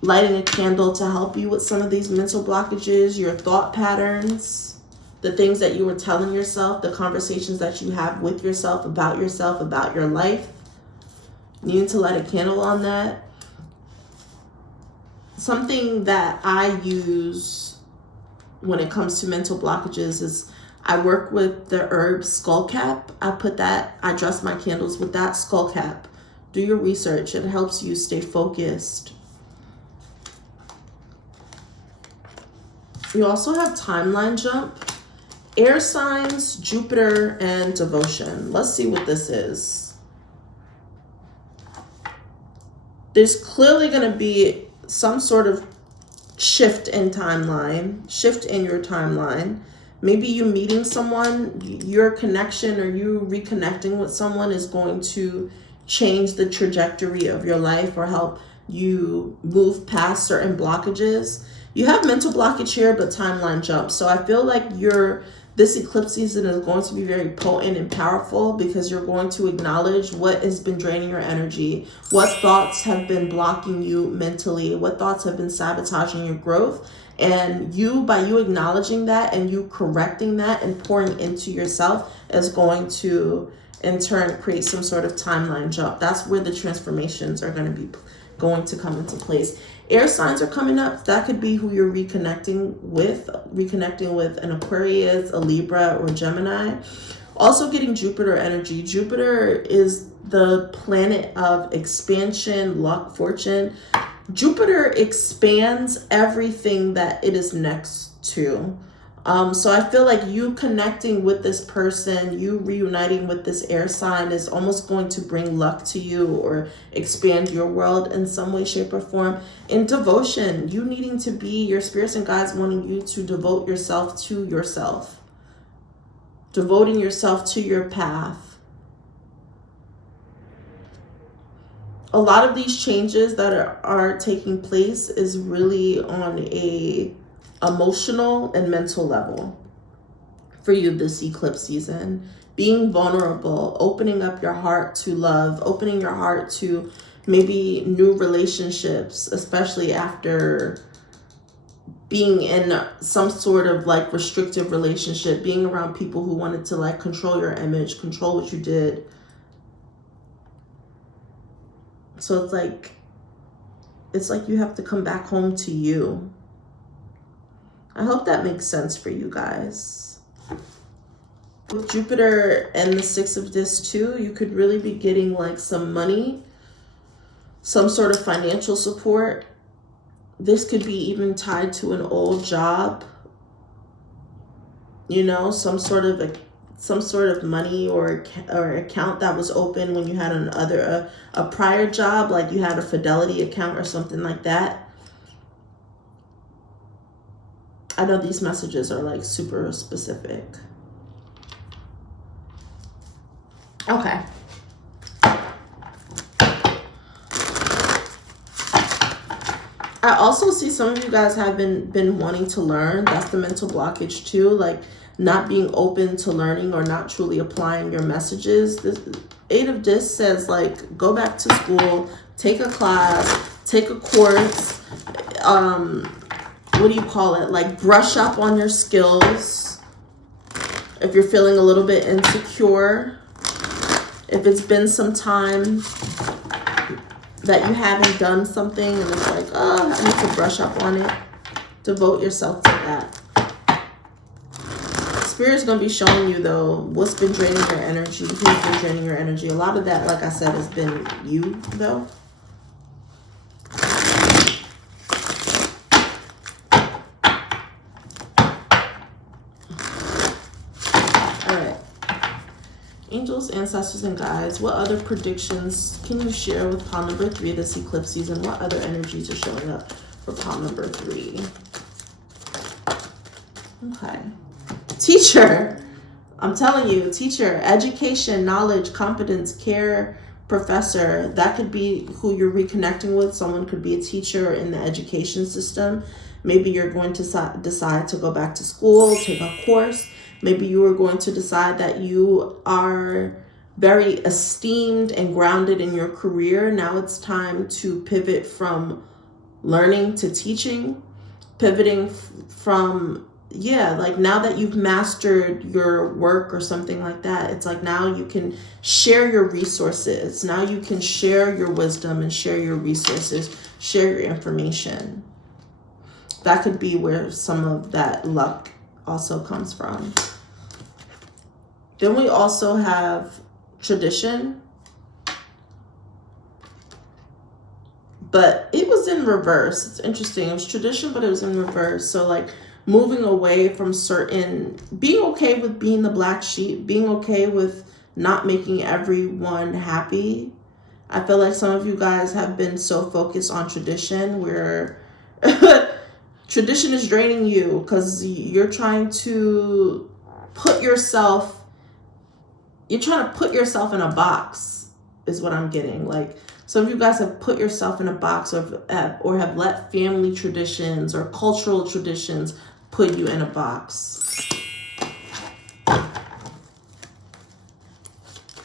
lighting a candle to help you with some of these mental blockages, your thought patterns, the things that you were telling yourself, the conversations that you have with yourself, about your life. Needing to light a candle on that. Something that I use when it comes to mental blockages is I work with the herb skull cap. I dress my candles with that skull cap. Do your research. It helps you stay focused. You also have timeline jump, air signs, Jupiter, and devotion. Let's see what this is. There's clearly going to be some sort of shift in your timeline. Maybe you meeting someone, your connection or you reconnecting with someone is going to change the trajectory of your life or help you move past certain blockages. You have mental blockage here, but timeline jump. So I feel like this eclipse season is going to be very potent and powerful because you're going to acknowledge what has been draining your energy, what thoughts have been blocking you mentally, what thoughts have been sabotaging your growth. And by you acknowledging that and you correcting that and pouring into yourself is going to, in turn, create some sort of timeline jump. That's where the transformations are going to come into place. Air signs are coming up. That could be who you're reconnecting with an Aquarius, a Libra, or Gemini. Also getting Jupiter energy. Jupiter is the planet of expansion, luck, fortune. Jupiter expands everything that it is next to. So I feel like you connecting with this person, you reuniting with this air sign is almost going to bring luck to you or expand your world in some way, shape, or form. In devotion, you needing to be, your spirits and guides wanting you to devote yourself to yourself. Devoting yourself to your path. A lot of these changes that are taking place is really on a emotional and mental level for you this eclipse season. Being vulnerable, opening up your heart to love, opening your heart to maybe new relationships, especially after being in some sort of like restrictive relationship, being around people who wanted to like control your image, control what you did. So it's like you have to come back home to you. I hope that makes sense for you guys. With Jupiter and the 6 of Discs too, you could really be getting like some money, some sort of financial support. This could be even tied to an old job, you know, some sort of money or account that was open when you had a prior job, like you had a Fidelity account or something like that. I know these messages are like super specific. Okay. I also see some of you guys have been wanting to learn. That's the mental blockage too. Like not being open to learning or not truly applying your messages. This Eight of Discs says like go back to school, take a class, take a course. What do you call it? Like brush up on your skills. If you're feeling a little bit insecure, if it's been some time that you haven't done something and it's like, oh, I need to brush up on it, devote yourself to that. Spirit's going to be showing you, though, what's been draining your energy, who's been draining your energy. A lot of that, like I said, has been you, though. Angels, ancestors, and guides, what other predictions can you share with pile number 3 this eclipse season? What other energies are showing up for pile number 3? Okay. Teacher. I'm telling you, teacher, education, knowledge, competence, care, professor. That could be who you're reconnecting with. Someone could be a teacher in the education system. Maybe you're going to decide to go back to school, take a course. Maybe you are going to decide that you are very esteemed and grounded in your career. Now it's time to pivot from learning to teaching, pivoting from, like now that you've mastered your work or something like that, it's like now you can share your resources. Now you can share your wisdom and share your resources, share your information. That could be where some of that luck also comes from. Then we also have tradition, but it was in reverse. It's interesting. It was tradition, but it was in reverse. So like moving away from being okay with being the black sheep, being okay with not making everyone happy. I feel like some of you guys have been so focused on tradition where tradition is draining you because you're trying to put yourself in a box is what I'm getting. Like some of you guys have put yourself in a box or have let family traditions or cultural traditions put you in a box.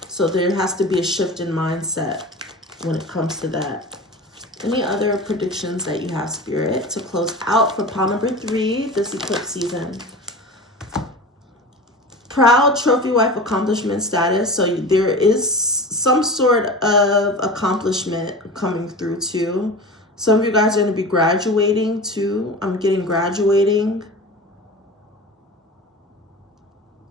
So there has to be a shift in mindset when it comes to that. Any other predictions that you have, Spirit, to close out for pile number 3 this eclipse season? Proud trophy wife accomplishment status. So there is some sort of accomplishment coming through too. Some of you guys are going to be graduating too. I'm getting graduating.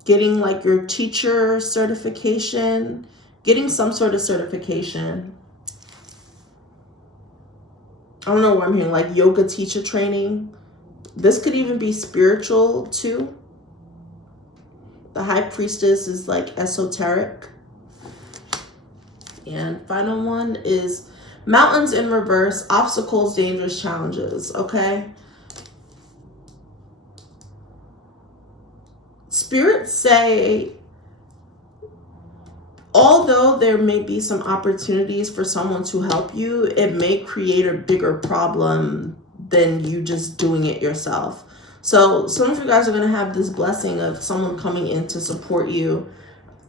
Getting like your teacher certification. Getting some sort of certification. I don't know what I'm hearing, like yoga teacher training. This could even be spiritual too. The High Priestess is like esoteric. And final one is mountains in reverse, obstacles, dangerous challenges, okay? Spirits say, although there may be some opportunities for someone to help you, it may create a bigger problem than you just doing it yourself. So some of you guys are going to have this blessing of someone coming in to support you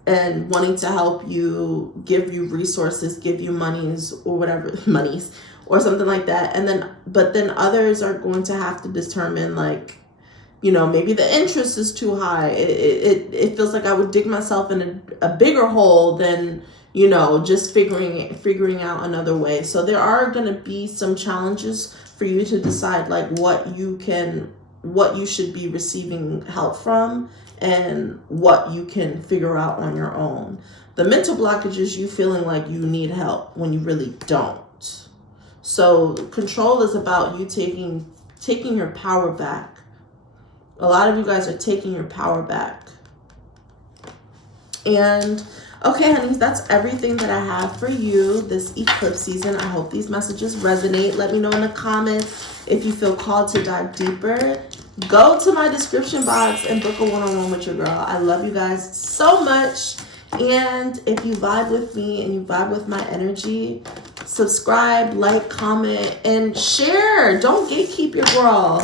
and wanting to help you, give you resources, give you monies or whatever, monies or something like that. And then, but then others are going to have to determine like, you know, maybe the interest is too high. It feels like I would dig myself in a bigger hole than, you know, just figuring out another way. So there are going to be some challenges for you to decide like what you should be receiving help from and what you can figure out on your own. The mental blockage is you feeling like you need help when you really don't. So control is about you taking your power back. A lot of you guys are taking your power back. And okay, honeys, that's everything that I have for you this eclipse season. I hope these messages resonate. Let me know in the comments if you feel called to dive deeper. go to my description box and book a one-on-one with your girl. I love you guys so much. And if you vibe with me and you vibe with my energy, subscribe, like, comment, and share. Don't gatekeep your girl.